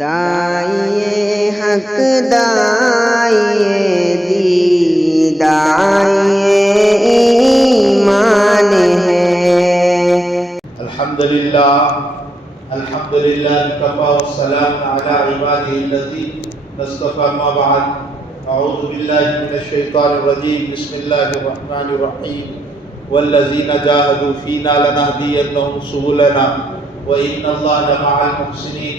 داعیے حق داعیے دی داعیے ایمان ہے۔ الحمدللہ کفا والسلام علی عبادہ الذین اصطفى، ما بعد، اعوذ باللہ من الشیطان الرجیم، بسم اللہ الرحمن الرحیم، والذین جاہدوا فینا لنہدینہم سبلنا وإن اللہ لمع المحسنین،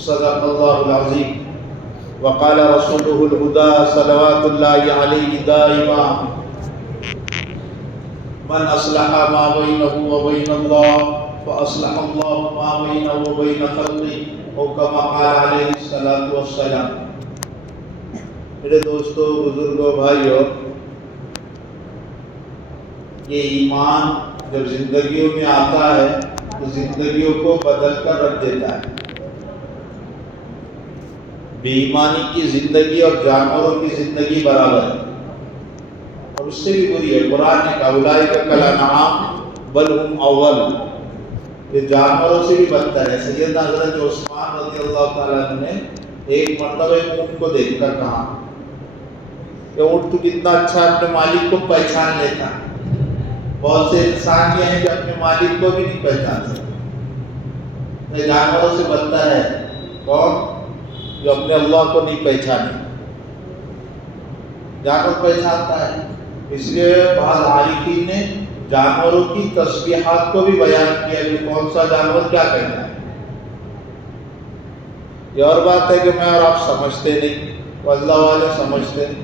صدق اللہ العظیم۔ وقال رسوله الہدی صلوات اللہ علیہ دائما، من اصلح ما بینہ وبین اللہ فاصلح اللہ ما بینہ وبین خلقہ، او کما قال علیہ الصلوۃ والسلام۔ میرے دوستو، بزرگوں، بھائیوں، یہ ایمان جب زندگیوں میں آتا ہے تو زندگیوں کو بدل کر رکھ دیتا ہے۔ بے ایمانی کی زندگی اور جانوروں کی زندگی برابر ہے، اور اس سے بھی بری ہے۔ قرآن نے کہا اولئک کالانعام بل ہم اضل، یہ جانوروں سے بھی بدتر ہے۔ سیدنا حضرت عثمان رضی اللہ تعالیٰ عنہ نے ایک مرتبہ ایک اونٹ کو دیکھ کر کہا کہ اونٹ تو کتنا اچھا اپنے مالک کو پہچان لیتا۔ بہت سے انسان یہ ہیں کہ اپنے مالک کو بھی نہیں پہچان سکتے۔ یہ جانوروں سے بدتر ہے کون؟ جو اپنے اللہ کو نہیں پہچانے۔ جانور پہچانتا ہے، اس لیے بعض عارفین نے جانوروں کی تسبیحات کو بھی بیان کیا کہ کون سا جانور کیا کہتا ہے۔ یہ اور بات ہے کہ میں اور آپ سمجھتے نہیں، وہ اللہ والے سمجھتے ہیں۔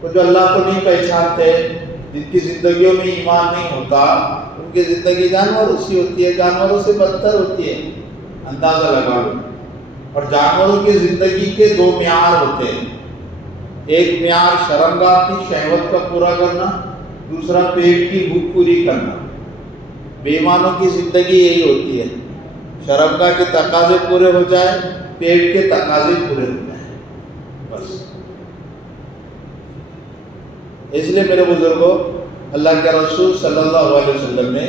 تو جو اللہ کو نہیں پہچانتے، جن کی زندگیوں میں ایمان نہیں ہوتا، ان کی زندگی جانوروں سی ہوتی ہے، جانوروں سے بدتر ہوتی ہے، اندازہ لگا لو۔ اور جانوروں کی زندگی کے دو معیار ہوتے ہیں، ایک معیار شرمگاہ کی شہوت کا پورا کرنا، دوسرا پیٹ کی بھوک پوری کرنا۔ بے ایمانوں کی زندگی یہی ہوتی ہے، شرمگاہ کے تقاضے پورے ہو جائے، پیٹ کے تقاضے پورے ہو جائیں، بس۔ اس لیے میرے بزرگوں، اللہ کے رسول صلی اللہ علیہ وسلم نے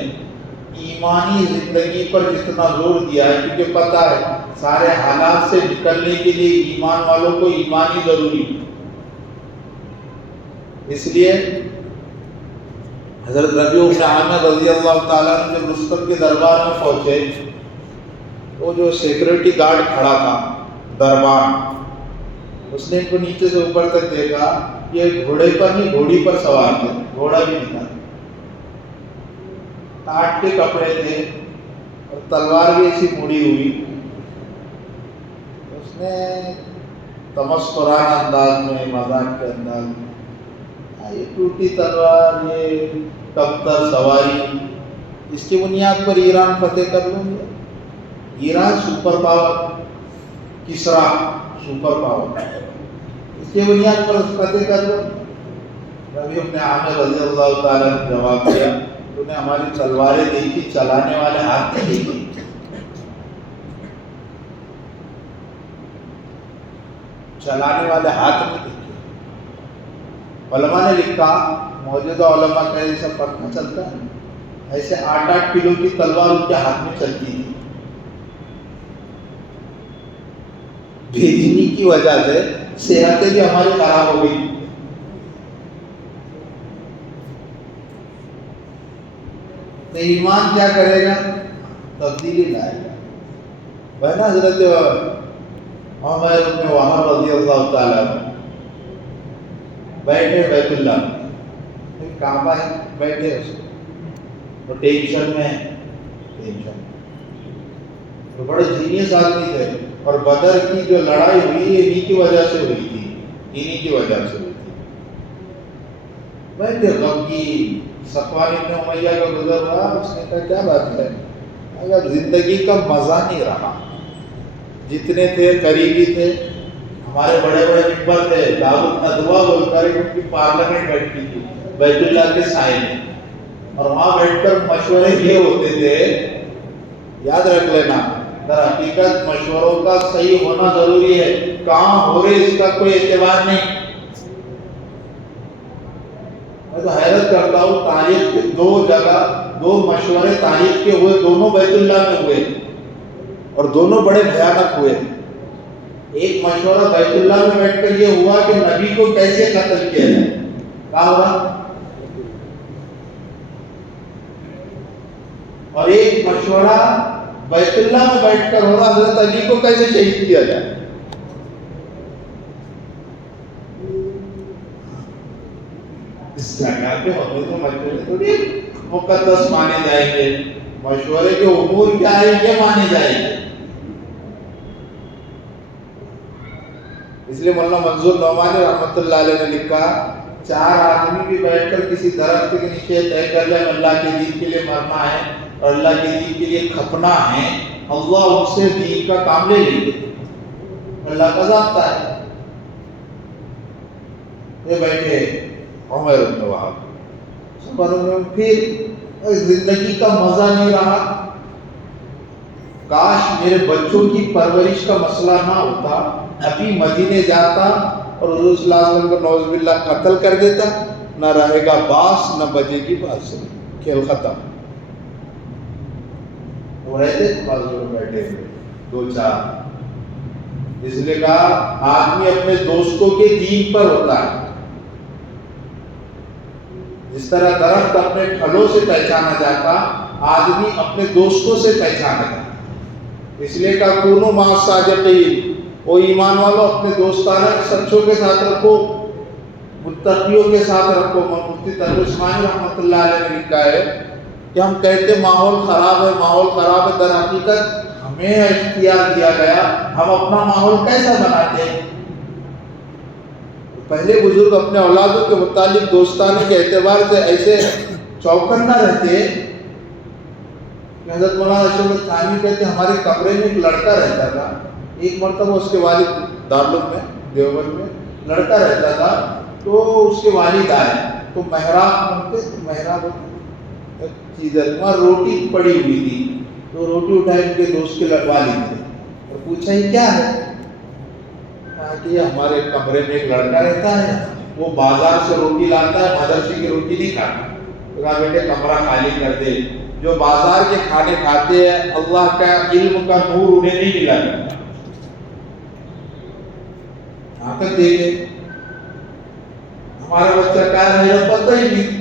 ایمانی زندگی پر جتنا زور دیا ہے، کیونکہ پتہ ہے سارے حالات سے نکلنے کے لیے ایمان والوں کو ایمانی ضروری ہے۔ اس لیے حضرت ربیع بن عامر رضی اللہ تعالیٰ عنہ جب رستم کے دربار میں پہنچے، وہ جو سیکورٹی گارڈ کھڑا تھا دربار، اس نے ان کو نیچے سے اوپر تک دیکھا، یہ گھوڑے پر نہیں گھوڑی پر سوار تھے، گھوڑا بھی نہیں تھا، ٹاٹ کے کپڑے تھے اور تلوار بھی ایسی مڑی ہوئی۔ اس نے تمسخرانہ انداز میں، مذاق کے انداز میں، یہ ٹوٹی تلوار، یہ کبتر سواری، اس کی بنیاد پر ایران فتح کر لوں گے۔ ایران سپر پاور، کسرا سپر پاور، اس کی بنیاد پر فتح کر لوں۔ ربیع بن عامر رضی اللہ تعالیٰ نے جواب دیا، تو نے ہماری تلواریں دیکھی، چلانے والے ہاتھ نہیں دیکھی۔ چلانے والے ہاتھ نہیں دیکھے۔ علماء نے لکھا، موجودہ علماء کا ایسا پتہ چلتا ہے، ایسے 8-8 کلو کی تلوار ان کے ہاتھ میں چلتی تھی۔ بے دینی کی وجہ سے صحتیں بھی ہماری خراب ہو گئی۔ تو ایمان کیا کرے گا؟ تبدیلی لائے گا۔ وہ نا حضرت عمر بن وہب رضی اللہ تعالیٰ عنہ بیٹھے بیت اللہ میں، کعبہ ہے، بیٹھے اس وہ ٹینشن میں، تو بڑے جینیس آدمی تھے، اور بدر کی جو لڑائی ہوئی یہ انہی کی وجہ سے ہوئی تھی، انہی کی وجہ سے ہوئی تھی۔ بیٹھے غمگین، صفوان بن امیہ کا گزر ہوا، اس نے کہا کیا بات ہے؟ اگر زندگی کا مزہ نہیں رہا، جتنے تھے قریبی تھے، ہمارے بڑے بڑے ممبر تھے، دار الندوہ بول کر ان کی پارلیمنٹ بیٹھتی تھی بیت اللہ کے سائے میں، اور وہاں بیٹھ کر مشورے یہ ہوتے تھے، یاد رکھ لینا، در حقیقت مشوروں کا صحیح ہونا ضروری ہے، کہاں ہو رہے اس کا کوئی اعتبار نہیں۔ میں تو حیرت کرتا ہوں، تاریخ کے دو جگہ دو مشورے تاریخ کے ہوئے، دونوں بیت اللہ میں ہوئے، اور دونوں بڑے بھیانک ہوئے. ایک مشورہ بیت اللہ میں بیٹھ کر یہ ہوا کہ نبی کو کیسے قتل کیا جائے. کہا ہوا. اور ایک مشورہ بیت اللہ میں بیٹھ کر ہو رہا حضرت علی کو کیسے شہید کیا جائے. اس جگہ پہ ہمیں تو مشورے تھوڑی مقدس مانے جائیں گے. مشورے کے امور کیا ہے یہ مانے جائیں گے. اس لیے مولانا منظور نعمانی رحمۃ اللہ علیہ نے لکھا 4 آدمی بھی بیٹھ کر کسی درخت کے نیچے طے کر لیں اللہ کے دین کے لیے مرنا ہے اور اللہ کے دین کے لیے کھپنا ہے, اللہ ان سے دین کا کام لے لیں گے. اللہ کا ضابطہ ہے. یہ بیٹھے عمر بن وہاب, پھر زندگی کا مزہ نہیں رہا. کاش میرے بچوں کی پرورش کا مسئلہ نہ ہوتا, ابھی مدینے جاتا اور حضور صلی اللہ علیہ وسلم کو نعوذ باللہ قتل کر دیتا, نہ رہے گا باس نہ بجے گی بانسری, کھیل ختم. وہ رہتے بازو میں بیٹھے 2-4. اس لیے کہا آدمی اپنے دوستوں کے دین پر ہوتا ہے. جس طرح درخت اپنے پھلوں سے پہچانا جاتا, آدمی اپنے دوستوں سے پہچانا جاتا. اس لیے کہا کونوا مع الصادقین, وہ ایمان والوں اپنے دوستانہ سچوں کے ساتھ رکھو, متقیوں کے ساتھ رکھو. مفتی تقی عثمانی رحمۃ اللہ علیہ نے لکھا ہے کہ ہم کہتے ماحول خراب ہے, ماحول خراب ہے, در حقیقت ہمیں اختیار دیا گیا ہم اپنا ماحول کیسا بناتے ہیں. پہلے بزرگ اپنے اولادوں کے متعلق دوستانے کے اعتبار سے ایسے چوکنا رہتے. حضرت مولانا اشرف تھانوی کہتے ہمارے کمرے میں ایک لڑکا رہتا تھا. ایک مرتبہ اس کے والد دارالعلوم میں دیوبند میں لڑکا رہتا تھا, تو اس کے والد آئے تو محراب محراب چیز وہاں روٹی پڑی ہوئی تھی, تو روٹی اٹھائے ان کے دوست کے والد تھے اور پوچھا یہ کیا ہے. کہا کہ یہ ہمارے کمرے میں ایک لڑکا رہتا ہے, وہ بازار سے روٹی لاتا ہے, مدرسے کی روٹی نہیں کھاتا. تو کہا بیٹے کمرہ خالی کر دے, جو بازار کے کھانے کھاتے ہیں اللہ کا علم کا نور انہیں نہیں ملا کرتا. طاقت دے گے ہمارا بچہ کیا ہے میرا پتہ ہی نہیں.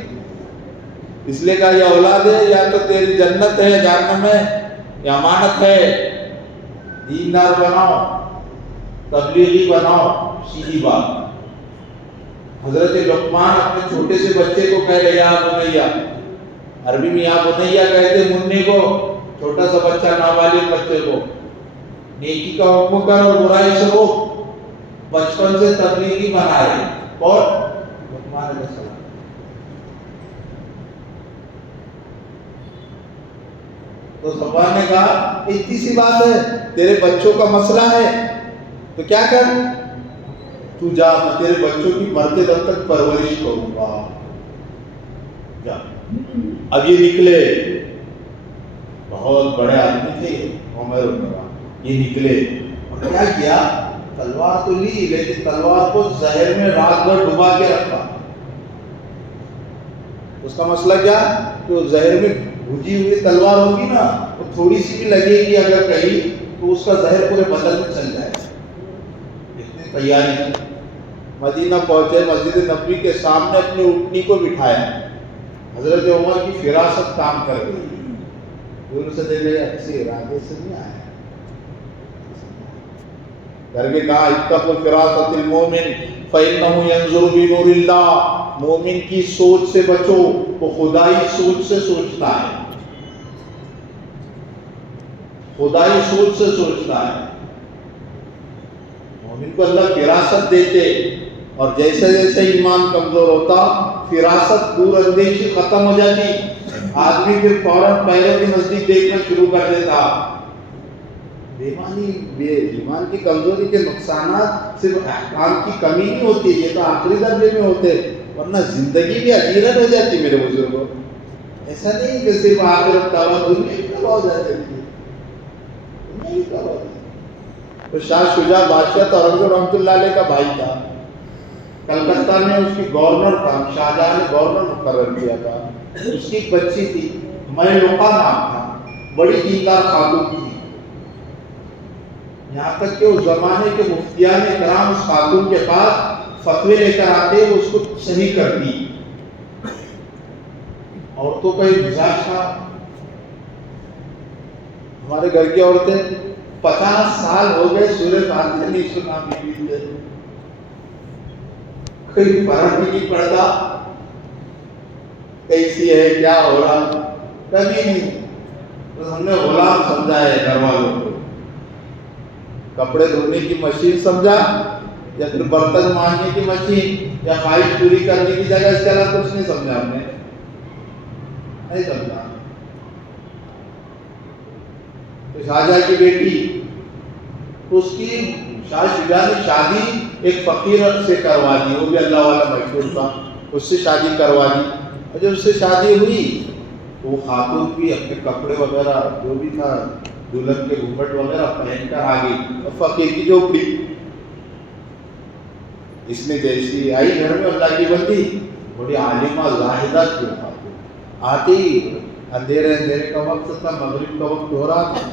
اس لیے کہا یہ اولاد ہے یا تو تیری جنت ہے جہنم ہے, یا امانت ہے. دیندار بناؤ, تبلیغی بناؤ, سیدھی بات. حضرت لقمان اپنے چھوٹے سے بچے کو کہہ رہے یا بنیا, عربی میں یا بنیا کہتے منی کو, چھوٹا سا بچہ نابالغ بچے کو, نیکی کا حکم کر اور برائی سے روک. بچپن سے تبلیغی بنا رہے اور لقمان علیہ السلام. تو لقمان نے کہا اتنی سی بات ہے, تیرے بچوں کا مسئلہ ہے تو کیا کر, تو جا, میں تیرے بچوں کی مرتے دم تک پرورش کروں گا. جا. اب یہ نکلے, بہت بڑے آدمی تھے عمر بن وہاب, یہ نکلے اور کیا کیا, تلوار تو لی لیکن تلوار کو زہر میں رات بھر ڈبا کے رکھا. اس کا مسئلہ کیا کہ وہ زہر میں بھجی ہوئی تلوار ہوگی نا, وہ تھوڑی سی بھی لگے گی اگر کہیں تو اس کا زہر پورے بدن میں چل جائے. اتنی تیاری. مدینہ پہنچے, مسجد نبوی کے سامنے اپنی اونٹنی کو بٹھایا. حضرت عمر کی فراست کام کر گئی. دور سے دیکھ رہے اچھے ارادے سے نہیں آیا کر کے کہا اتقوا فراست المومن فإنه ينظر بنور اللہ. مومن کی سوچ سے بچو, وہ خدائی سوچ سے سوچتا ہے, خدائی سوچ سے سوچتا ہے. مومن کو اللہ فراست دیتے, اور جیسے جیسے ایمان کمزور ہوتا فراست دور اندیشی ختم ہو جاتی. آدمی پھر فوراً پہلے کے نزدیک دیکھنا شروع کر دیتا. ایمان کی کمزوری کے نقصانات صرف احکام کی کمی نہیں ہوتی, یہ تو آخری درجے میں ہوتے, ورنہ زندگی بھی اجیرت ہو جاتی. میرے بزرگوں, ایسا نہیں کہ صرف آخرت تباہ دنیا ہی تباہ ہو جاتی, دنیا ہی تباہ ہو جاتی. تو شاہ شجاع بادشاہ تورنگ رحمۃ اللہ علیہ کا بھائی تھا, کلکتہ میں اس کی گورنر تھا, شاہجہاں نے گورنر مقرر کیا تھا. اس کی ایک بچی تھی, ملوکا نام تھا, بڑی دیندار خاتون تھی. یہاں تک کہ اس زمانے کے مفتیان کرام اس خاتون کے پاس فتوے لے کر آتے وہ اس کو صحیح کرتی. عورتوں کا یہ مزاج تھا. ہمارے گھر کی عورتیں 50 سال ہو گئے سورہ فاتحہ نہیں سنا بیوی سے، کوئی فرق بھی نہیں پڑتا کیسی ہے کیا ہو رہا، کبھی نہیں. تو ہم نے غلام سمجھا ہے گھر والوں کو. کپڑے دھونے کی مشین سمجھا یا پھر برتن مانجنے کی مشین یا خواہش پوری کرنے کی جگہ، اس کے علاوہ کچھ نہیں سمجھا ہم نے، نہیں سمجھا. شاہجہاں کی بیٹی اس کی شاہجہاں نے شادی ایک فقیر سے کروا دی، وہ بھی اللہ والا مشہور تھا، اس سے شادی کروا دی. اور جب اس سے شادی ہوئی وہ خاتون بھی اپنے کپڑے وغیرہ جو بھی تھا دلہن کے گھونگھٹ وغیرہ پہن کر آ گئی اور فقیر کی جھوپڑی. اس نے جیسی آئی گھر میں اللہ کی بندی، بڑی عالمہ زاہدہ تھی خاتون. آتے ہی اندھیرے کا وقت تھا، مغرب کا وقت ہو رہا تھا،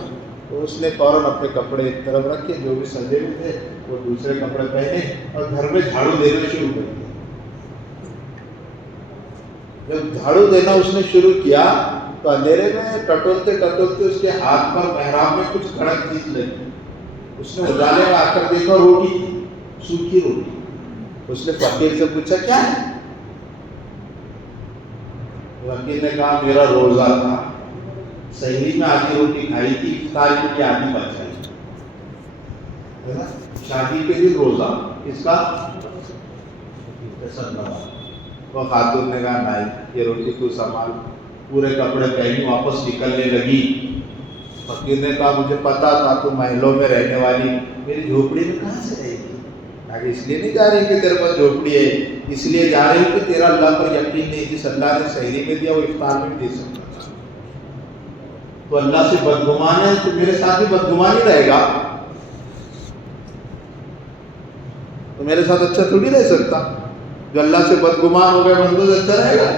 تو اس نے فوراً اپنے کپڑے ایک طرف رکھے جو بھی سجے ہوئے تھے وہ دوسرے کپڑے پہنے اور گھر میں جھاڑو دینا شروع کر دیا. جب جھاڑو دینا اس نے شروع کیا تو اندھیرے میں ٹٹولتے ٹٹولتے اس کے ہاتھ پر محراب میں کچھ کڑک چیز لگی. اس نے اجالے میں آ کر دیکھا روٹی تھی، سوکھی روٹی. اس نے فقیر سے پوچھا کیا ہے؟ فقیر نے کہا میرا روزہ تھا، سحری میں آدھی روٹی کھائی تھی، افطار کے لیے آدھی بچائی. شادی کے دن روزہ اس کا. وہ خاتون نے کہا نہیں یہ روٹی تو سنبھال. پورے کپڑے پہنی واپس نکلنے لگی. فقیر نے کہا مجھے پتا تھا تو محلوں میں رہنے والی، میری جھوپڑی میں کہاں سے رہے گی؟ آگے اس لیے نہیں جا رہی کہ تیرے پاس جھوپڑی ہے، اس لیے جا رہی کہ تیرا اللہ پر یقین نہیں، جس اللہ نے سحری میں دیا وہ افطار میں بھی دے سکتا تھا. تو اللہ سے بدگمان ہے تو میرے ساتھ بھی بدگمان ہی رہے گا، تو میرے ساتھ اچھا تھوڑی رہ سکتا. جو اللہ سے بدگمان ہو گئے بندہ اچھا رہے گا.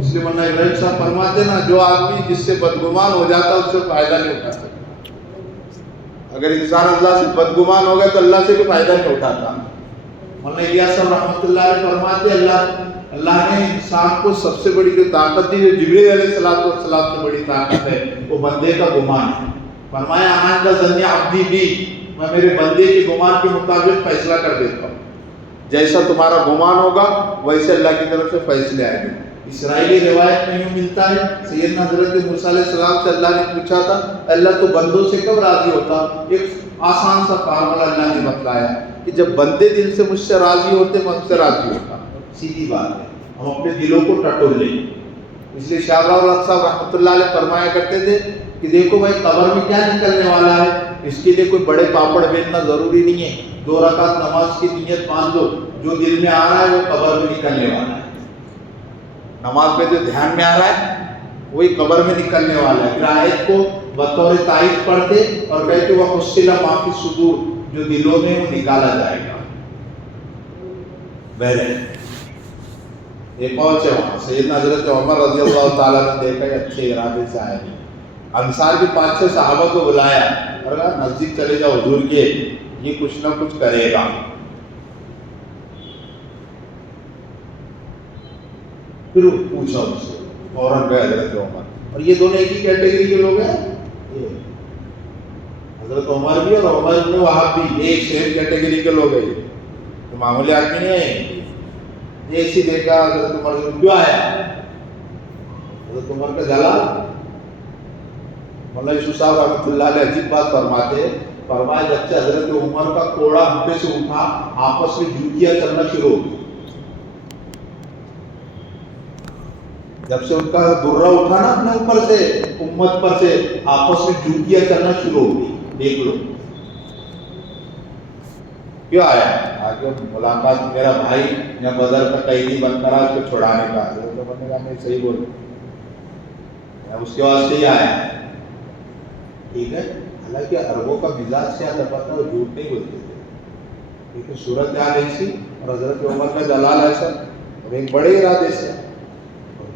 اس لیے مولانا ابراہیم صاحب فرماتے نا جو آدمی جس سے بدگمان ہو جاتا اس سے فائدہ نہیں اٹھا سکتا. اگر انسان اللہ سے بدگمان ہو گیا تو اللہ سے بھی فائدہ نہیں اٹھاتا. مولانا الیاس صاحب رحمۃ اللہ علیہ فرماتے اللہ نے انسان کو سب سے بڑی جو طاقت دی جو جبریل علیہ السلام سے بڑی طاقت ہے وہ بندے کا گمان ہے. فرمایا انا عند ظن عبدی بی، میں میرے بندے کے گمان کے مطابق فیصلہ کر دیتا ہوں. جیسا تمہارا گمان ہوگا ویسے اللہ کی طرف سے فیصلے آئیں گے. اسرائیلی روایت میں یوں ملتا ہے سیدنا حضرت موسیٰ علیہ السلام سے اللہ نے پوچھا تھا اللہ تو بندوں سے کب راضی ہوتا؟ ایک آسان سا فارمولا اللہ نے بتلایا کہ جب بندے دل سے مجھ سے راضی ہوتے میں ان سے راضی ہوتا. سیدھی بات ہے، ہم اپنے دلوں کو ٹٹول لیں. اس لیے شاہ اللہ صاحب رحمۃ اللہ علیہ فرمایا کرتے تھے کہ دیکھو بھائی قبر میں کیا نکلنے والا ہے، اس کے لیے کوئی بڑے پاپڑ بیچنا ضروری نہیں ہے. 2 رکعت نماز کی نیت مان لو، جو دل میں آ رہا ہے وہ قبر میں نکلنے والا ہے. نماز میں جو دھیان میں آ رہا ہے وہی قبر میں نکلنے والا ہے. پھر آیت کو بطور تائید پڑھتے اور کہتے وَحُصِّلَ مَا فِي الصُّدُورِ، جو دلوں میں وہ نکالا جائے گا. بہرحال یہ پہنچے وہاں سیدنا حضرت عمر رضی اللہ تعالیٰ نے دیکھا کہ اچھے ارادے سے آئے. انصار کے 5-6 صحابہ کو بلایا اور کہا نزدیک چلے جاؤ حضور کے، یہ کچھ نہ کچھ کرے گا. پھر پوچھا ان سے، فوراً گئے حضرت عمر. اور یہ دونوں ایک ہی کیٹیگری کے لوگ ہیں، حضرت عمر بھی اور عمر بن وہاب بھی ایک سیم کیٹیگری کے لوگ ہیں، تو معمولی آدمی نہیں ہے. ایسی دیکھا حضرت عمر کیوں آیا؟ حضرت عمر کا جلال. مولانا یوسف صاحب رحمۃ اللہ علیہ عجیب بات فرمایا جب سے حضرت عمر کا کوڑا ہم پہ سے اٹھا آپس میں جوتیاں چلنا شروع ہو گئی. جب سے ان کا درہ اٹھا نا اپنے اوپر سے امت پر سے آپس میں جوتیاں چلنا شروع ہو گئی. دیکھ لو کیوں آیا؟ آگے ملاقات میرا بھائی یا بدر کا قیدی بن کر اس کو چھڑانے کا. حضرت عمر نے کہا میں صحیح بول رہا ہوں، اس کے واسطے ہی آیا. ٹھیک ہے، حالانکہ عربوں کا مزاج کیا تھا وہ جھوٹ نہیں بولتے تھے، لیکن صورت حال ایسی اور حضرت عمر کا جلال ایسا اور ایک بڑے ارادے سے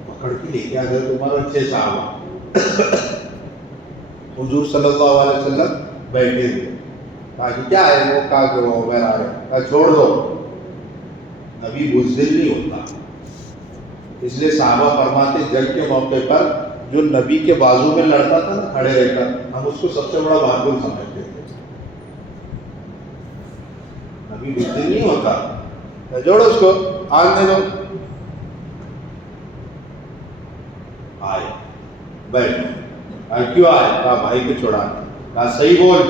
پکڑ کے لے کے حضرت عمر اچھے صحابہ حضور صلی اللہ علیہ وسلم بیٹھے ہوئے. کہا کہ کیا ہے وہ؟ کہا کہ وہ عمر آ رہے. کہا چھوڑ دو. نبی بزدل نہیں ہوتا. اس لیے صحابہ فرماتے جنگ کے موقع پر جو نبی کے بازو میں لڑتا تھا نا کھڑے رہ کر, ہم اس کو سب سے بڑا بہادر سمجھتے تھے. نبی بزدل نہیں ہوتا. جوڑو اس کو, آگے دو. آئے بیٹھ. کیوں آئے؟ کہا بھائی کو چھوڑا. کہا صحیح بول.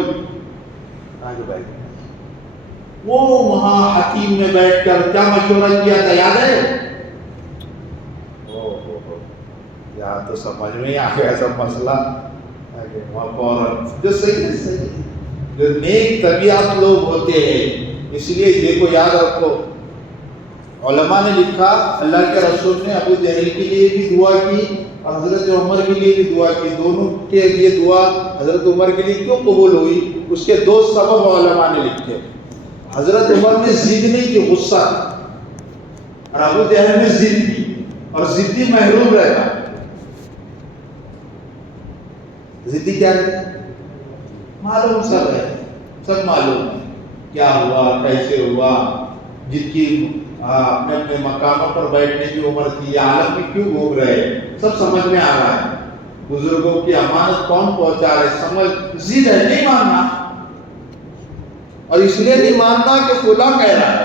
کہا کہ بھائی وہ وہاں حکیم میں بیٹھ کر کیا مشورہ کیا تھا یاد ہے؟ یہاں تو سمجھ میں آ گیا سب مسئلہ. جو صحیح ہے, صحیح جو نیک طبیعت لوگ ہوتے ہیں. اس لیے دیکھو یاد رکھو, علماء نے لکھا اللہ کے رسول نے ابو جہل کے لیے بھی دعا کی اور حضرت عمر کے لیے بھی دعا کی. دونوں کے لیے دعا حضرت عمر کے لیے کیوں قبول ہوئی؟ اس کے دو سبب علماء نے لکھے. حضرت عمر نے ضد نہیں کی, غصہ, اور ابو جہل نے ضد کی, اور ضدی محروم رہا. ضدی کیا رہتا ہے؟ معلوم سب ہے, سب معلوم ہے کیا ہوا, کیسے ہوا. جن کی اپنے اپنے مقاموں پر بیٹھنے کی عمر تھی, عالم میں کیوں گھوم رہے, سب سمجھ میں آ رہا ہے. بزرگوں کی امانت کون پہنچا رہے, سمجھ. ضد ہے, نہیں ماننا. اور اس لیے نہیں ماننا کہ فلاں کہہ رہا ہے,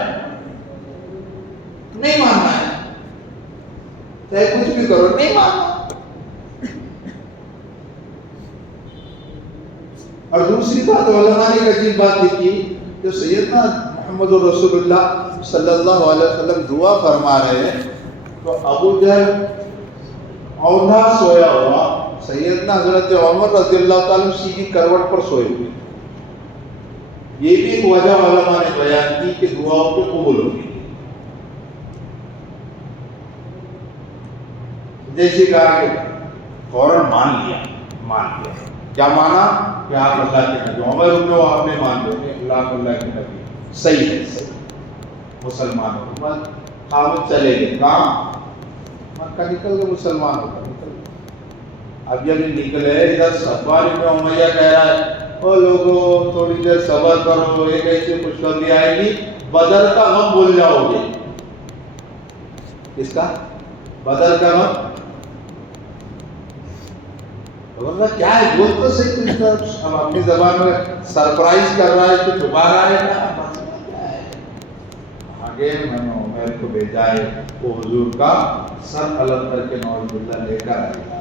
نہیں ماننا ہے, چاہے کچھ بھی کرو, نہیں ماننا. اور دوسری بات علماء نے ایک عجیب بات لکھی, جو سیدنا محمد رسول اللہ صلی اللہ علیہ وسلم دعا فرما رہے ہیں تو ابو جہل اوندھا سویا ہوا, سیدنا حضرت عمر رضی اللہ تعالیٰ سیدھی کروٹ پر سوئے ہوئے. یہ بھی ایک وجہ علماء نے بیان کی کہ دعاؤں پہ قبول ہوگی. جیسے کہا کہ فوراً مان لیا. کیا مانا؟ کہ آپ اللہ کے نبی. عمر ابن آپ نے مان لیا اللہ کے نبی. صحیح ہے, صحیح. مسلمان ہو خامد چلے گئے کہاں؟ مکہ نکل گئے, مسلمان ہو کر نکل گئے. اب جب نکلے ادھر صفوان ابن امیہ کہہ رہا ہے او لوگوں تھوڑی دیر صبر کرو, ایک ایسی خوشخبری آئے گی, بدر کا غم بھول جاؤ گے. کس کا؟ بدر کا غم. کیا ہے بول تو صحیح کچھ طرف, ہم اپنی زبان میں سرپرائز کر رہا ہے, کچھ چھپا رہا ہے. آگے میں نے عمر کو بھیجا ہے, وہ حضور کا سر الگ کر کے نعوذ باللہ لے کر آئے.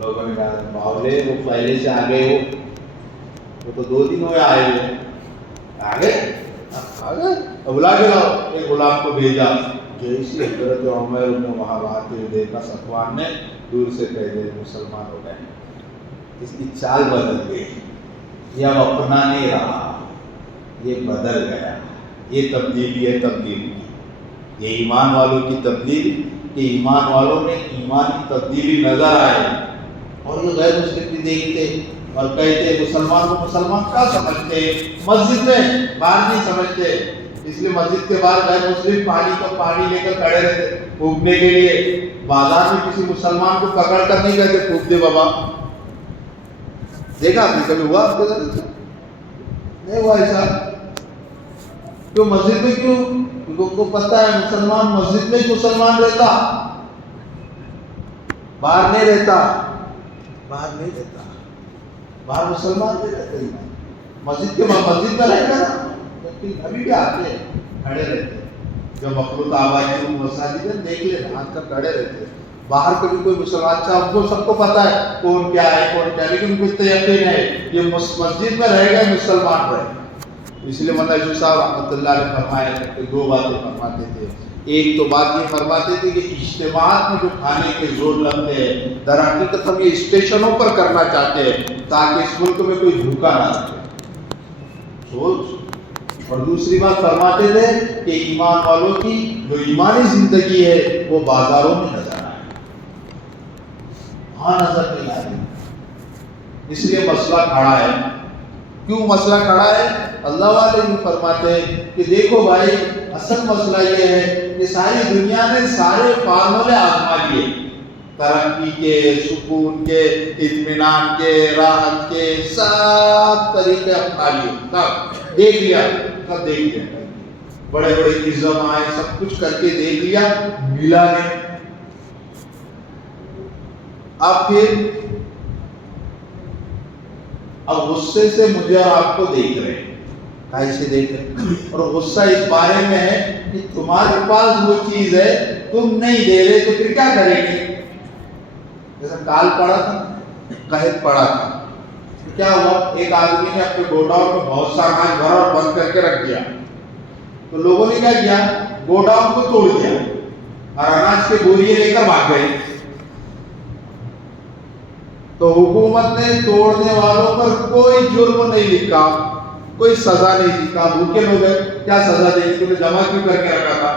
لوگوں نے کہا باولے وہ پہلے سے آ گئے, وہ تو 2 دن ہوئے آئے ہوئے. آگے بلا کے لاؤ. ایک غلام کو بھیجا. جیسی حضرت عمر نے وہاں آتے ہوئے دیکھا, صفوان نے دور سے کہہ دے مسلمان ہو گئے. اس کی چال بدل گئی, یہ اب اپنا نہیں رہا, یہ بدل گیا. یہ تبدیلی ہے, تبدیلی یہ ایمان والوں کی تبدیلی, کہ ایمان والوں میں ایمان کی تبدیلی نظر آئے. اور یہ غیر مسلم بھی دیکھتے اور کہتے مسلمان کو مسلمان کیا سمجھتے, مسجد میں باہر نہیں سمجھتے. اس لیے مسجد کے باہر غیر مسلم پانی لے کر کھڑے رہتے پھونکنے کے لیے. بازار میں کسی مسلمان کو پکڑ کر نہیں کہتے پھونک دے بابا. دیکھا آپ نے کبھی ہوا آپ کے گھر؟ نہیں ہوا ایسا. کیوں مسجد میں کیوں؟ کیونکہ ان کو پتہ ہے مسلمان مسجد میں مسلمان رہتا, باہر نہیں رہتا. باہر مسلمان نہیں رہتے, مسجد میں رہتا نا. ابھی بھی آتے ہیں, کھڑے رہتے, جو مخلوط آبادی مساجد دیکھ لے ہاتھ کر کھڑے رہتے. باہر کبھی کوئی مسلمان صاحب کو سب کو پتا ہے کون کیا ہے کون کیا, لیکن ان کو اتنا یقین ہے یہ مسجد میں رہے گا مسلمان رہے. اس لیے مولانا یوسف صاحب رحمۃ اللہ علیہ فرمایا کہ 2 باتیں فرماتے تھے. ایک تو بات یہ فرماتے تھے کہ اجتماعات میں جو کھانے کے زور لگتے ہیں در حقیقت ہم یہ اسٹیشنوں پر کرنا چاہتے ہیں تاکہ اس ملک میں کوئی بھوکا نہ رہے. سوچ. اور دوسری بات فرماتے تھے کہ ایمان والوں کی جو ایمانی زندگی ہے وہ بازاروں میں نظر آئے, ہاں نظر نہیں آ رہی. اس لیے مسئلہ کھڑا ہے. کیوں مسئلہ کھڑا ہے؟ اللہ والے بھی فرماتے ہیں کہ دیکھو بھائی اصل مسئلہ یہ ہے کہ ساری دنیا نے سارے فارمولے آزما لیے, ترقی کے، سکون کے، اطمینان کے، راحت کے سب طریقے اپنا لیے، سب دیکھ لیا، سب دیکھ لیا، بڑے بڑے نظام آئے، سب کچھ کر کے دیکھ لیا، ملا نہیں۔ اب پھر اب غصے سے مجھے اور آپ کو دیکھ رہے ہیں، کیسے دیکھ رہے ہیں؟ اور غصہ اس بارے میں ہے کہ تمہارے پاس وہ چیز ہے، تم نہیں دے رہے تو پھر کیا کریں گے؟ جیسا کال پڑا تھا، قحط پڑا تھا، کیا ہوا؟ ایک آدمی نے اپنے گوڈاؤن میں بہت سا اناج بھرا اور بند کر کے رکھ دیا، تو لوگوں نے کیا کیا؟ گوڈاؤن کو توڑ دیا اور اناج کے بوریے لے کر بھاگ گئے۔ تو حکومت نے توڑنے والوں پر کوئی جرم نہیں لکھا، کوئی سزا نہیں لکھا، بھوکے لوگ ہیں، کیا سزا دیں گے؟ تم نے جمع کیوں کر کے رکھا تھا؟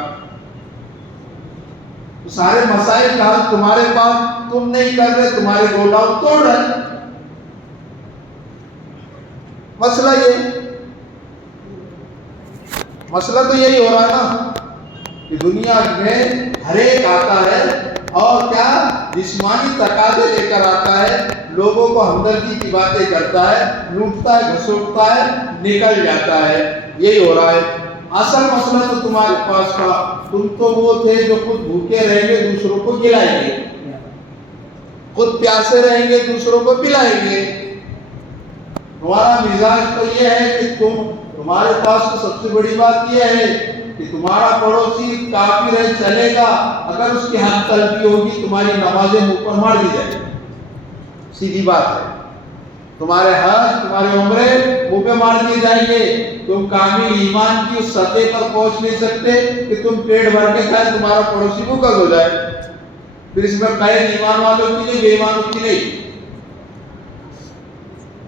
تو سارے مسائل کا حل تمہارے پاس، تم نہیں کر رہے، تمہارے گوڈاؤن توڑ رہے۔ مسئلہ تو یہی ہو رہا ہے نا کہ دنیا میں ہر ایک آتا ہے اور کیا جسمانی تقاضے لے کر آتا ہے، لوگوں کو ہمدردی کی باتیں کرتا ہے، لوٹتا ہے، گھسوٹتا ہے، نکل جاتا ہے، یہی ہو رہا ہے۔ اصل مسئلہ تو تمہارے پاس تھا، تم تو وہ تھے جو خود بھوکے رہیں گے دوسروں کو کھلائیں گے، خود پیاسے رہیں گے دوسروں کو پلائیں گے۔ تمہارا مزاج تو یہ ہے کہ تمہارے پاس تو سب سے بڑی بات یہ ہے کہ تمہارا پڑوسی کافر ہے، چلے گا، اگر اس کی حق تلفی ہوگی تمہاری نمازیں منہ پر مار دی جائے، سیدھی بات ہے۔ تمہارے حج، تمہارے عمرے منہ پہ مار دیے جائیں گے، تم کامل ایمان کی اس سطح پر پہنچ نہیں سکتے کہ تم پیٹ بھر کے کھائے، تمہارا پڑوسی بھوکا ہو جائے۔ پھر اس میں قید ایمان والوں کی نہیں، بے ایمانوں کی نہیں،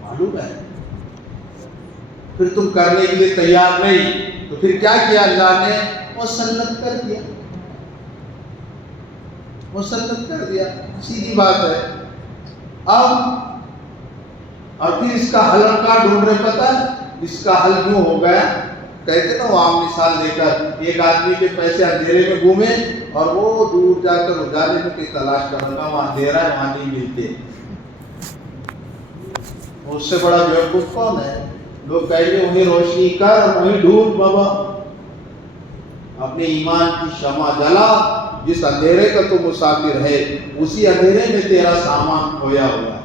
معلوم ہے۔ پھر تم کرنے کے لیے تیار نہیں، تو پھر کیا کیا اللہ نے؟ مسلط کر دیا، مسلط کر دیا، سیدھی بات ہے۔ اب اور پھر اس کا حل کا ڈھونڈ رہے، پتہ ہے اس کا حل کیوں ہو گیا؟ کہتے نا وہ عام مثال دے کر، ایک آدمی کے پیسے اندھیرے میں گھومے اور وہ دور جا کر اجالے میں کی تلاش کرنے کا، وہاں اندھیرا ہے، وہاں نہیں ملتے۔ اس سے بڑا بیوقوف کون ہے؟ لوگ کہیں گے انہیں روشنی کر اور وہیں ڈھونڈ بابا، اپنے ایمان کی شمع جلا، جس اندھیرے کا تو مسافر ہے اسی اندھیرے میں تیرا سامان کھویا ہوا ہے۔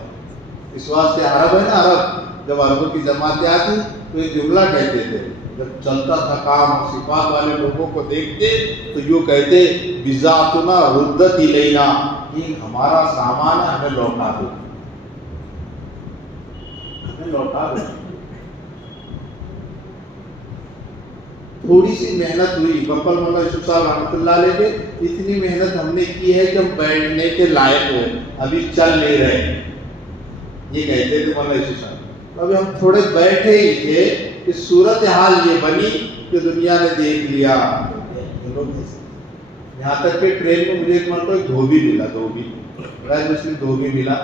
اس واسطے عرب ہے نا، عرب جب عربوں کی جماعتیں آتی تو ایک جملہ کہتے تھے، جب چلتا تھا کام، صفات والے لوگوں کو دیکھتے تو یوں کہتے، بِضَاعَتُنَا رُدَّتْ إِلَيْنَا، یہ ہمارا سامان ہے، ہمیں لوٹا دو، ہمیں لوٹا دو۔ تھوڑی سی محنت ہوئی، بقل مولا یوسف صاحب رحمۃ اللہ علیہ کے، اتنی محنت ہم نے کی ہے کہ ہم بیٹھنے کے لائق ہوئے، ابھی چل نہیں رہے، یہ کہتے تھے مولا یوسف صاحب۔ ابھی ہم تھوڑے بیٹھے ہی تھے کہ صورتحال یہ بنی کہ دنیا نے دیکھ لیا۔ یہاں تک کہ ٹرین میں مجھے ایک مرتبہ ایک دھوبی ملا، غیر مسلم دھوبی ملا،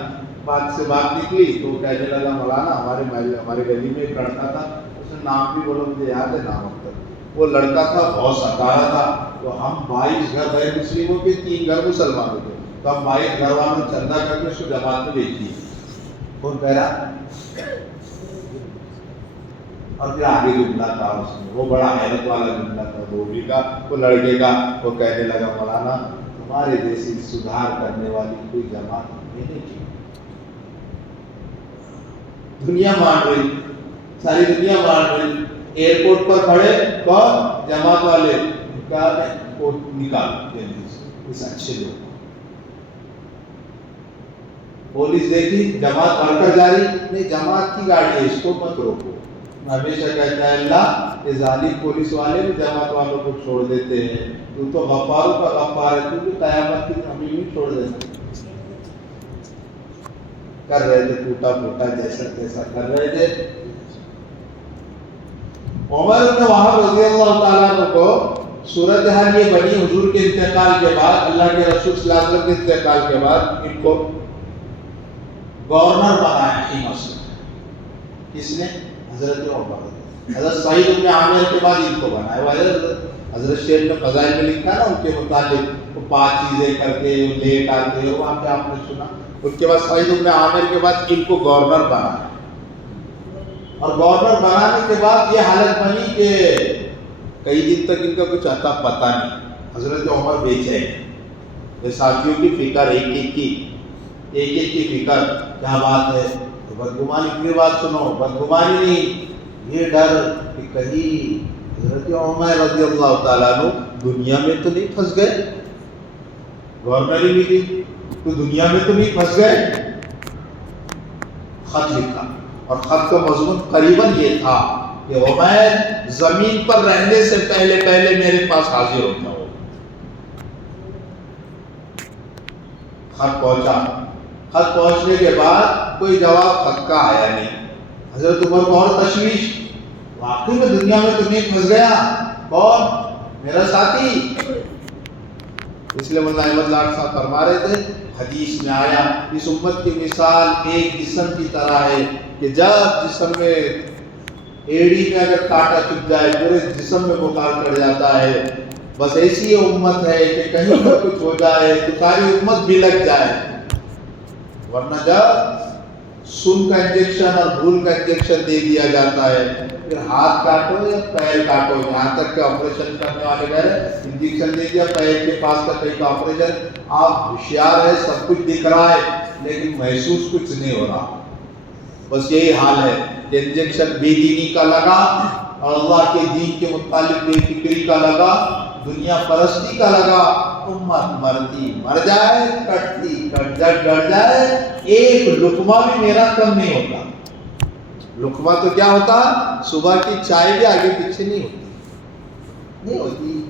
بات سے بات نکلی تو وہ کہنے لگا، مولانا ہمارے گلی میں ایک لڑکا تھا، اس نے نام بھی بولو، مجھے یاد ہے نام اب تک، وہ لڑکا تھا بہت ستارا تھا، تو ہم 22 گھر غیر مسلموں کے 3 گھر مسلمانوں کے، تو ہم 22 گھر والوں چندہ کر کے اس کو جماعت میں بھیج دیے۔ کون کہہ رہا؟ اور پھر آگے جملہ تھا اس میں، وہ بڑا حیرت والا جملہ تھا دھوبی کا، وہ لڑکے کا، وہ کہنے لگا، مولانا تمہارے جیسی سدھار کرنے والی کوئی جماعت میں نے کی، دنیا مان رہی، ساری دنیا مان رہی، ایئرپورٹ پر کھڑے کون؟ جماعت والے، کیا کوٹ نکال اس اچھے لوگ، پولیس دیکھی جماعت بڑھ کر جا رہی، نہیں جماعت کی گاڑی ہے، اس کو مت روکو۔ ہمیشہ کہتا ہے اللہ، یہ ظالم پولیس والے بھی جماعت والوں کو چھوڑ دیتے ہیں، تو غفاروں کا غفار ہے، تو بھی قیامت کی ہمیں یوں چھوڑ دیتے کر رہے تھے، ٹوٹا پھوٹا جیسا تیسا کر رہے تھے۔ عمر بن وہاب رضی اللہ تعالیٰ عنہ کو صورتحال یہ بنی حضور کے انتقال کے بعد، اللہ کے رسول صلی اللہ علیہ وسلم کے انتقال کے بعد، ان کو گورنر بنایا ہمت سے۔ کس نے؟ حضرت عمر۔ حضرت سعید بن عامر کے بعد ان کو بنایا ہوا ہے. حضرت شیخ نے فضائل میں لکھا ہے نا ان کے متعلق وہ 5 چیزیں کر کے لیٹ آتے وہاں پہ آپ نے سنا. اس کے بعد سعید بن عامر کے بعد ان کو گورنر بنایا اور گورنر بنانے کے بعد یہ حالت بنی کہ کئی دن تک ان کا کچھ آتا پتہ نہیں. حضرت عمر بیچے یہ ساتھیوں کی فکر ایک کی فکر کیا بات ہے تو بدگمانی کی بات سنو. بدگمانی نہیں یہ ڈر کہ کہیں حضرت عمر رضی اللہ تعالیٰ عنہ دنیا میں تو نہیں پھنس گئے, گورنری بھی تھی تو دنیا میں تو نہیں پھنس گئے. خط لکھا اور خط کا مضمون قریباً یہ تھا کہ عمر زمین پر رہنے سے پہلے میرے پاس حاضر ہو جاؤ. خط پہنچا. خط پہنچنے کے بعد کوئی جواب خط کا آیا نہیں. حضرت عمر کو اور تشویش, واقعی میں دنیا میں تو نہیں پھنس گیا, کون میرا ساتھی. اس لیے مولانا احمد لاٹ صاحب فرما رہے تھے حدیث میں آیا اس امت کی مثال ایک جسم کی طرح ہے کہ جب جسم میں ایڑی میں اگر کانٹا چپ جائے پورے جسم میں بخار چڑھ جاتا ہے. بس ایسی یہ امت ہے کہ کہیں پر کچھ ہو جائے تو ساری امت بھی لگ جائے. ورنہ جب سن کا انجیکشن اور بھول کا انجیکشن دے دیا جاتا ہے پھر ہاتھ کاٹو یا پیر کاٹو, یہاں تک کہ آپریشن کرنے والے گھر انجیکشن دے دیا پیر کے پاس کا کہیں کا آپریشن, آپ ہوشیار ہے سب کچھ دکھ رہا ہے لیکن محسوس کچھ نہیں ہو رہا. بس یہی حال ہے کہ انجیکشن بے دینی کا لگا اور اللہ کے دین کے متعلق بے فکری کا لگا, دنیا پرستی کا لگا. امت مرتی مر جائے, کٹتی کٹ جائے, ایک لقمہ بھی میرا کم نہیں ہوتا. لقمہ تو کیا ہوتا, صبح کی چائے بھی آگے پیچھے نہیں ہوتی.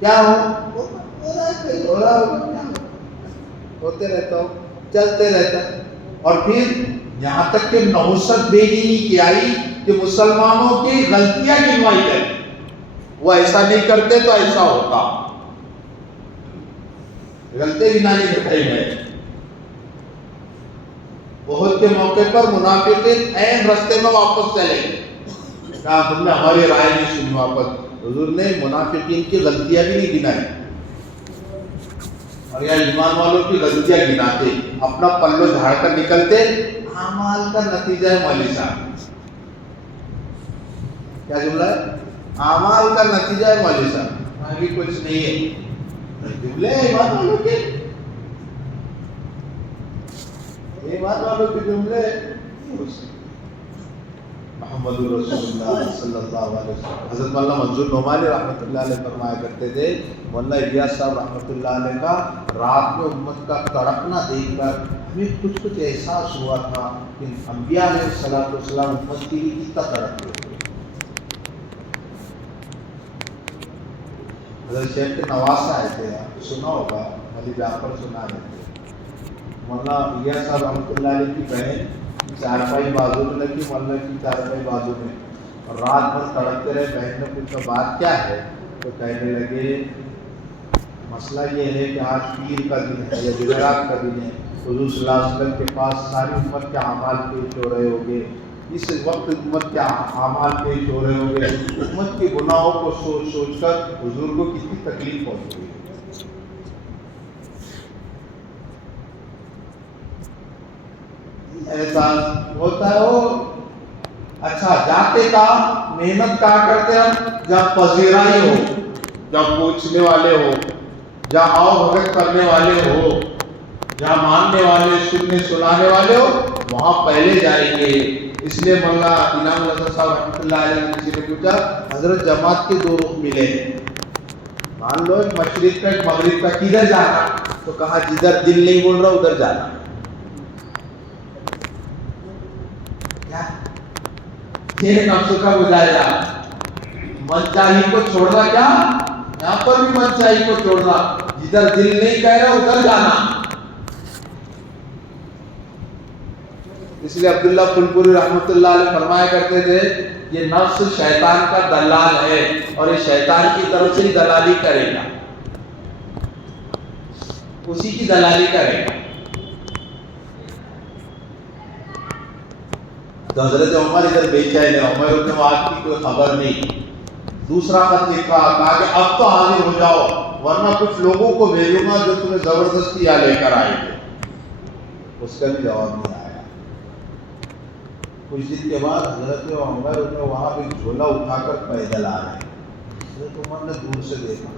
کیا ہو رہا ہوتے رہتا ہوں, چلتے رہتا. اور پھر یہاں تک کہ نحوست بے دینی کی آئی کہ مسلمانوں کی غلطیاں گنوائی گئی, وہ ایسا نہیں کرتے تو ایسا ہوتا, غلطی گنائی دکھائی گئے. بہت کے موقع پر منافقین عین رستے میں واپس چلے گئے, کہا تم نے ہماری رائے نہیں سنی واپس. حضور نے منافقین کی غلطیاں بھی نہیں گنائی اور یا ایمان والوں کی غلطیاں گناتے, اپنا پلو جھاڑ کر نکلتے. اعمال کا نتیجہ ہے مولوی صاحب, کیا جملہ ہے, اعمال کا نتیجہ ہے مولوی صاحب, آگے کچھ نہیں ہے. جملے ایمان والوں کے, ایمان والوں کے جملے. محمد رسول اللہ صلی اللہ علیہ وسلم. حضرت مولانا منظور نعمانی رحمۃ اللہ علیہ فرمایا کرتے تھے, مولانا الیاس صاحب رحمۃ اللہ علیہ کا رات میں امت کا تڑپنا دیکھ کر ہمیں کچھ احساس ہوا تھا کہ انبیاء علیہ الصلوۃ والسلام امت کے لیے کتنا تڑپتے تھے. حضرت شیخ کے نواز آئے تھے, سنا ہوگا, علی جعفر سنا دیتے. مولانا الیاس صاحب رحمۃ اللہ علیہ کی بہن چارپائی بازو میں لگی, مولانا کی چارپائی بازو میں, اور رات بھر تڑپتے رہے. بہن نے پوچھا بات کیا ہے, تو کہنے لگے مسئلہ یہ ہے کہ آج پیر کا دن ہے یا جمعرات کا دن ہے, حضور صلی اللہ علیہ وسلم کے پاس ساری امت کے اعمال پیش ہو رہے ہوں گے, اس وقت امت کے اعمال پیش ہو رہے ہوں گے, امت کے گناہوں کو سوچ سوچ کر حضور کو کتنی تکلیف پہنچ گئی. احساس ہوتا ہے وہ. اچھا جاتے کا محنت کا کرتے ہم, جہاں پذیرائی ہو, جہاں پوچھنے والے ہو, جہاں آؤ بھگت کرنے والے ہو, جہاں ماننے والے سننے سنانے والے ہو, وہاں پہلے جائیں گے. اس لیے مولانا انعام الحسن صاحب رحمۃ اللہ علیہ نے کسی نے پوچھا حضرت جماعت کے دو رخ ملے ہیں, مان لو ایک مشرق کا ایک مغرب کا, کدھر جانا, تو کہا جدھر دل نہیں بول رہا ادھر جانا. یہ نفس کا مظاہرہ, من چاہی کو چھوڑنا, کیا یہاں پر بھی من چاہی کو چھوڑنا, جدھر دل نہیں کہہ رہا ادھر جانا. اس لیے عبداللہ پھلپوری رحمۃ اللہ علیہ فرمایا کرتے تھے یہ نفس شیطان کا دلال ہے اور یہ شیطان کی طرف سے ہی دلالی کرے گا, اسی کی دلالی کرے گا. تو حضرت عمر ادھر بے چین ہے، عمر بن وقت کی کوئی خبر نہیں. دوسرا خط لکھا، کہا کہ اب تو حاضر ہو جاؤ ورنہ کچھ لوگوں کو بھیجوں گا جو تمہیں زبردستی یہاں لے کر آئے تھے. اس کا بھی جواب نہیں آیا. کچھ دن کے بعد حضرت عمر وہاں پہ جھولا اٹھا کر پیدل آ رہے ہیں. حضرت عمر نے دور سے دیکھا،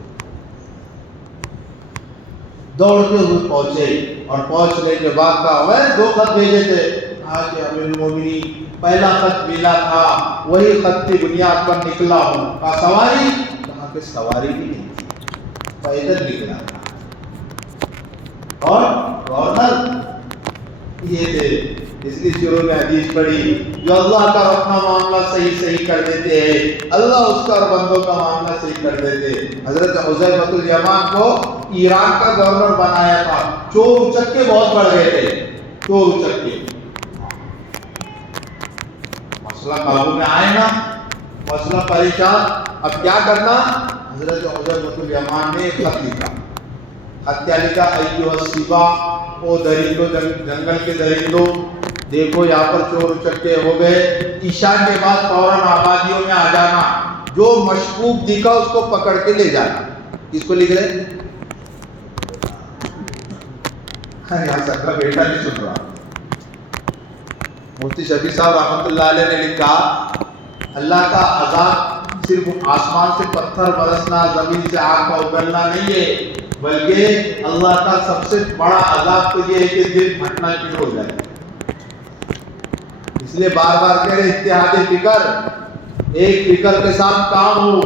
دوڑتے ہوئے پہنچے اور پہنچنے کے بعد کہا میں 2 خط بھیجے تھے. کہا کہ امیر المومنین پہلا خط ملا تھا وہی خط کی بنیاد پر نکلا ہوں. کہا سواری؟ کہا کہ سواری بھی نہیں تھی، پیدل نکلا تھا. اور گورنر یہ تھے. اس کی شروع میں حدیث پڑھی، جو اللہ کا اپنا معاملہ صحیح کر دیتے ہیں اللہ اس کا اور بندوں کا معاملہ صحیح کر دیتے. حضرت حذیفۃ الیمان کو ایران کا گورنر بنایا تھا. چور اچکے بہت بڑھ گئے تھے، چور اچکے. مسئلہ قابو میں آئے نا، مسئلہ پریشان. اب کیا کرنا؟ حضرت حذیفۃ الیمان نے ایک خط لکھا. خط کیا لکھا؟ ایھا السبا، او درندوں، جنگل کے درندوں، دیکھو یہاں پر چور اچکے ہو گئے، عشاء کے بعد فوراً آبادیوں میں آ جانا، جو مشکوک دکھا اس کو پکڑ کے لے جانا. کس کو لکھ رہے؟ یہاں سب کا بیٹا نہیں سن رہا. مفتی شفیع صاحب رحمۃ اللہ علیہ نے لکھا، اللہ کا عذاب صرف آسمان سے پتھر برسنا، زمین سے آگ کا اگلنا نہیں ہے، بلکہ اللہ کا سب سے بڑا عذاب تو یہ ہے کہ دل پھٹنا شروع ہو جائے. اس لیے بار بار کہہ رہے اتحاد فکر، ایک فکر کے ساتھ کام ہو.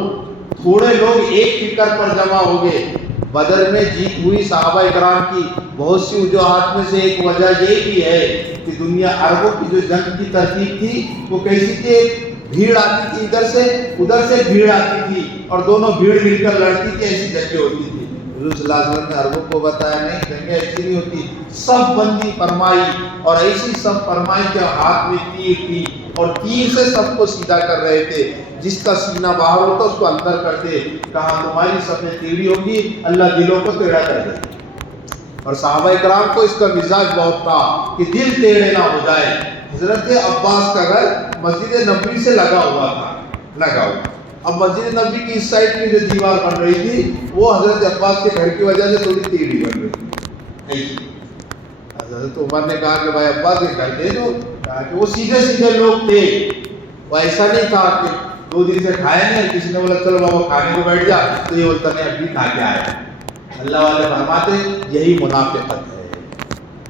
تھوڑے لوگ ایک فکر پر جمع ہو گئے. بدر میں جیت ہوئی صحابہ کرام کی بہت سی وجوہات میں سے ایک وجہ یہ بھی ہے کہ دنیا عربوں کی جو جنگ کی ترتیب تھی وہ کیسی تھی؟ بھیڑ آتی تھی ادھر سے بھیڑ آتی تھی اور دونوں بھیڑ مل کر لڑتی تھی، ایسی جنگیں ہوتی تھی. حضور صلی اللہ علیہ وسلم نے عربوں کو بتایا نہیں، جنگیں ایسی نہیں ہوتی، سب بندی فرمائی اور ایسی سب فرمائی کہ ہاتھ میں تیر تھی اور تیر سے سب کو سیدھا کر رہے تھے. جس کا سینہ باہر ہوتا اس کو اندر کرتے. کہا تمہاری سب میں ٹیڑھی ہوگی، اللہ دلوں کو ٹیڑھا کر دے. اور صحابہ کرام کو اس کا مزاج بہت تھا کہ دل ٹیڑھے نہ ہو جائے. حضرت عباس کا گھر مسجد نبوی سے لگا ہوا. اب مسجد نبوی کی اس سائڈ کی جو دیوار بن رہی تھی وہ حضرت عباس کے گھر کی وجہ سے تھوڑی ٹیڑھی بن رہی تھی. حضرت عمر نے کہا کہ بھائی عباس کے گھر دے دو. کہا کہ وہ سیدھے لوگ تھے، وہ ایسا نہیں تھا کہ 2 دن سے کھایا نہیں. کسی نے بولا چلو بابا کھانے کو بیٹھ جا، تو یہ بولتا نہیں ابھی کھا کے آیا. اللہ والے فرماتے یہی منافقت ہے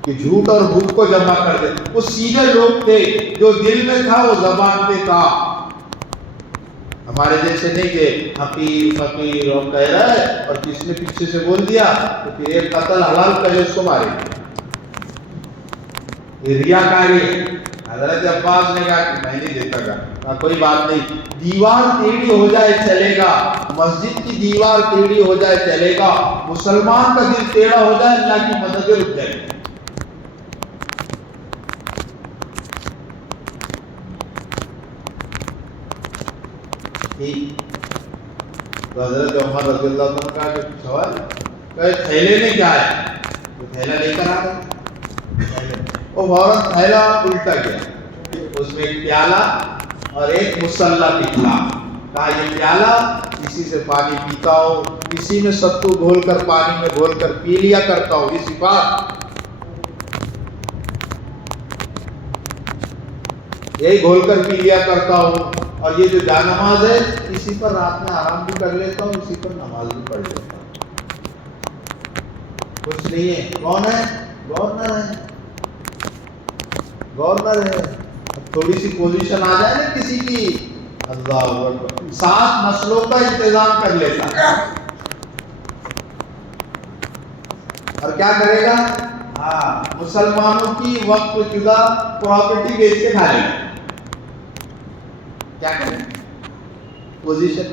کہ جھوٹ اور بھوک کو جمع کر دے. وہ سیدھے لوگ تھے، جو دل میں تھا وہ زبان پہ تھا. ہمارے جیسے نہیں کہ حقیر فقیر اور کہہ رہا ہے اور کس نے پیچھے سے بول دیا تو پھر ایک قتل حلال کہے اس کو مارے. یہ ریاکاری ہے. حضرت عباس نے کہا کہ میں نہیں دیتا گا. کہا کوئی بات نہیں، دیوار ٹیڑھی ہو جائے چلے گا، مسجد کی دیوار ٹیڑھی ہو جائے چلے گا، مسلمان کا دل ٹیڑھا ہو جائے اللہ کی مدد رک جائے. تو حضرت عمر رضی اللہ عنہ نے کہا کہ سوال کہ تھیلے میں کیا ہے؟ تو تھیلا لے کر آ گئے. وہ فوراً تھیلا الٹا گیا، اس میں ایک پیالہ اور ایک مسلح نکلا. کہا یہ پیالہ اسی سے پانی پیتا ہوں، اسی میں ستو گھول کر پانی میں گھول کر پی لیا کرتا ہوں. یہ صفات یہی گھول کر پی لیا کرتا ہوں. اور یہ جو جانماز ہے اسی پر رات میں آرام بھی کر لیتا ہوں، اسی پر نماز بھی پڑھ لیتا ہوں. کچھ نہیں ہے. کون ہے؟ گورنر ہے. تھوڑی سی پوزیشن آ جائے نا کسی کی، اللہ اکبر، 7 نسلوں کا انتظام کر لیتا ہے. اور کیا کرے گا؟ مسلمانوں کی وقت شدہ پراپرٹی بیچ کے کھا لے گا. کیا کریں؟ پوزیشن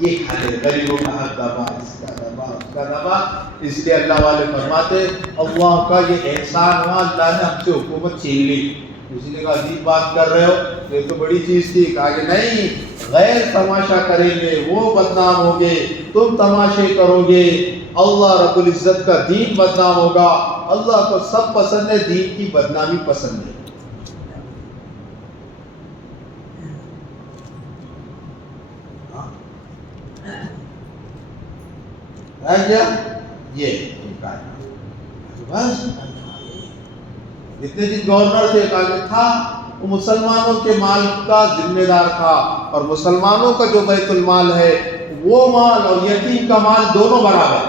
یہ کھا لے. غریبوں کا حق دبا، اس کا دبا. اس لیے اللہ والے فرماتے اللہ کا یہ احسان ہوا، اللہ نے ہم سے حکومت چھین لی. کسی نے کہا عجیب بات کر رہے ہو، یہ تو بڑی چیز تھی. کہا کہ نہیں، غیر تماشا کریں گے وہ بدنام ہوگے، تم تماشے کرو گے. اللہ رب العزت کا دین بدنام ہوگا. اللہ کو سب پسند ہے، دین کی بدنامی پسند ہے. رہ گیا یہ بس اتنے دن گورنر تھے تھا وہ مسلمانوں کے مال کا ذمہ دار تھا، اور مسلمانوں کا جو بیت المال ہے وہ مال اور یتیم کا مال دونوں برابر،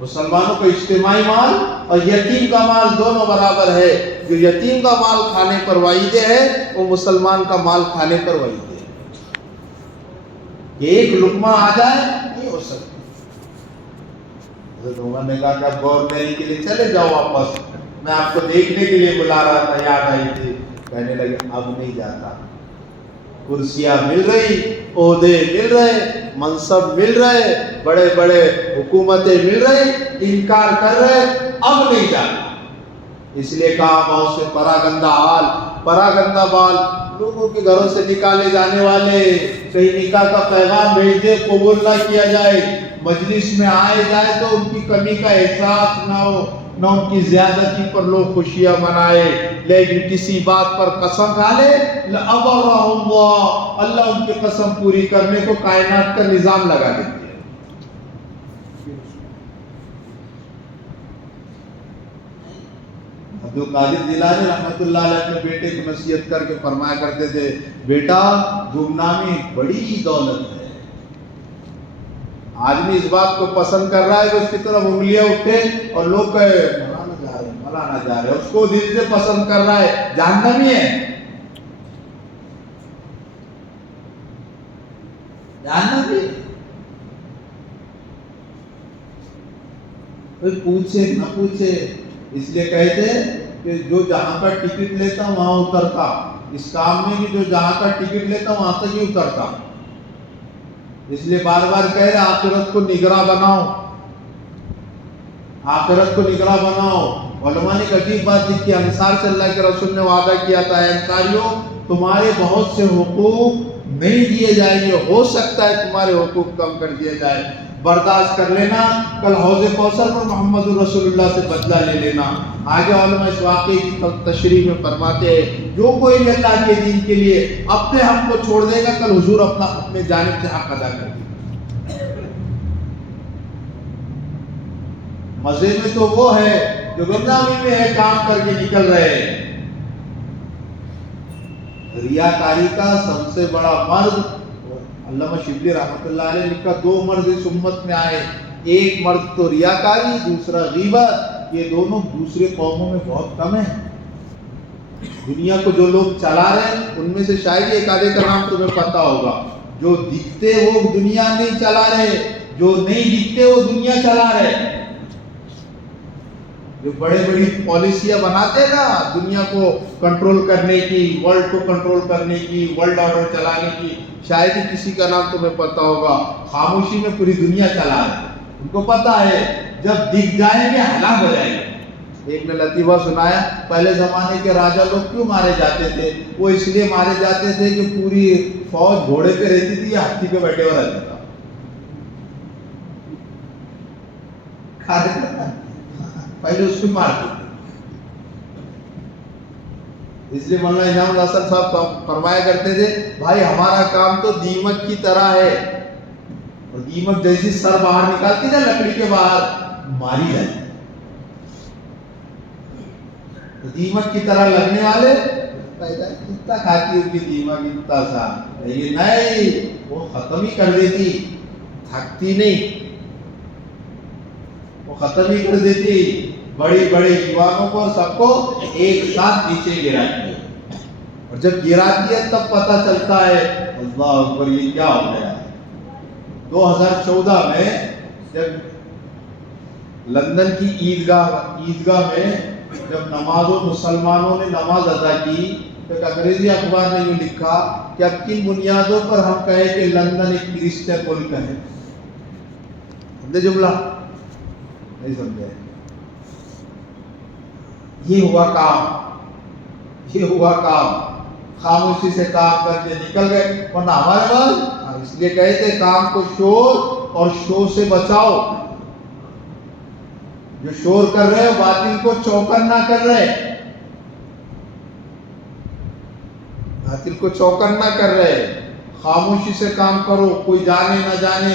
مسلمانوں کا اجتماعی مال اور یتیم کا مال دونوں برابر ہے۔ جو یتیم کا مال کھانے پر وعید ہے وہ مسلمان کا مال کھانے پر وعید ہے۔ یہ ایک لقمہ آ جائے نہیں ہو سکتی۔ حضرت عمر نے کہا کہ اب غور نہیں کے لیے چلے جاؤ واپس، میں آپ کو دیکھنے کے لیے بلا رہا تھا، یاد آئی تھی۔ کہنے لگے اب نہیں جاتا، کرسیاں مل رہی، عہدے مل رہے، منصب مل رہے، بڑے بڑے حکومتیں مل رہی، انکار کر رہے، اب نہیں جاتا۔ اس لیے کہا بہت سے پراگندہ بال لوگوں کے گھروں سے نکالے جانے والے، کہیں نکاح کا پیغام بھیج دے قبول نہ کیا جائے، مجلس میں آئے جائے تو ان کی کمی کا احساس نہ ہو، نہ ان کی زیادتی پر لوگ خوشیاں منائے، لیکن کسی بات پر قسم کھا لے لَأَبَرَّهُ اللَّهُ، اللہ ان کی قسم پوری کرنے کو کائنات کا نظام لگا دیتی ہے۔ عبد القادر جیلانی رحمۃ اللہ علیہ اپنے بیٹے کو نصیحت کر کے فرمایا کرتے تھے، بیٹا گمنامی بڑی دولت ہے، آدمی اس بات کو پسند کر رہا ہے کہ اس کی طرف انگلیاں اٹھے اور لوگ کہے مولانا جا رہے، اس کو دل سے پسند کر رہا ہے، جہنمی ہے، جہنمی ہے۔ کوئی پوچھے نہ پوچھے، اس لیے کہتے کہ جو جہاں کا ٹکٹ لیتا وہاں اترتا، اس کام میں کہ جو جہاں کا ٹکٹ لیتا وہاں تک ہی اترتا، اس لیے بار بار کہہ رہے آخرت کو نگراں بناؤ، آخرت کو نگراں بناؤ۔ علماء نے ایک عجیب بات لکھی، انصار سے اللہ کے رسول نے وعدہ کیا تھا، اے انصاریوں تمہارے بہت سے حقوق نہیں دیے جائیں گے، ہو سکتا ہے تمہارے حقوق کم کر دیے جائے، برداشت کر لینا، کل حوض کوثر پر محمد رسول اللہ سے بدلہ لے لینا۔ آگے علماء اس واقعے کی تشریح میں فرماتے ہیں جو کوئی بھی اللہ کے دین کے لیے اپنے حق کو چھوڑ دے گا، کل حضور اپنے جانب سے حق ادا کر دے گا۔ مزے میں تو وہ ہے جو گمنامی میں ہے، کام کر کے نکل رہے ہیں۔ ریاکاری کا سب سے بڑا مرض، علامہ شبلی رحمۃ اللہ علیہ نے لکھا، دو مرض اس امت میں آئے، ایک مرض تو ریاکاری، دوسرا غیبت، یہ دونوں دوسرے قوموں میں بہت کم ہیں۔ دنیا کو جو لوگ چلا رہے ہیں ان میں سے شاید ایک آدھے کا نام تمہیں پتا ہوگا، جو دکھتے وہ دنیا نہیں چلا رہے، جو نہیں دکھتے وہ دنیا چلا رہے۔ جو بڑے بڑی پالیسیاں بناتے نا دنیا کو کنٹرول کرنے کی، ورلڈ کو کنٹرول کرنے کی، ورلڈ آرڈر چلانے کی، شاید ہی کسی کا نام تمہیں پتا ہوگا، خاموشی میں پوری دنیا چلا رہے ہیں۔ ان کو پتا ہے جب دکھ جائیں گے ہلاک ہو جائیں گے۔ ایک نے لطیفہ سنایا، پہلے زمانے کے راجا لوگ کیوں مارے جاتے تھے؟ وہ اس لیے مارے جاتے تھے کہ پوری فوج گھوڑے پہ رہتی تھی یا ہاتھی پہ بیٹھے ہوا رہتا تھا، پہلے اس کو مارتے تھے۔ اس لیے مولانا انعام الحسن صاحب فرمایا کرتے تھے، بھائی ہمارا کام تو دیمک کی طرح ہے، اور دیمک جیسی سر باہر نکالتی نا لکڑی کے باہر، ماری جاتی، دیمک کی طرح لگنے والے پیدا کتنا کھاتی ہوگی دیمک، اتنا سا یہ نہیں، وہ ختم ہی کر دیتی، تھکتی نہیں، وہ ختم ہی کر دیتی، بڑی بڑے جوانوں کو سب کو ایک ساتھ نیچے گراتی ہے، اور جب گراتی ہے تب پتہ چلتا ہے اللہ اکبر یہ کیا ہو گیا۔ 2014 میں جب لندن کی عیدگاہ میں جب مسلمانوں نے نماز ادا کی تو ایک انگریزی اخبار نے یہ لکھا کہ اب کن بنیادوں پر ہم کہیں کہ لندن ایک کرسچن ملک ہے؟ سمجھے جملہ؟ نہیں سمجھے؟ یہ ہوا کام، خاموشی سے کام کر کے نکل گئے، ورنہ ہمارے پاس اس لیے کہتے کام کو شور اور شور سے بچاؤ، جو شور کر رہے ہو باطل کو چوکن نہ کر رہے، باطل کو چوکن نہ کر رہے، خاموشی سے کام کرو، کوئی جانے نہ جانے،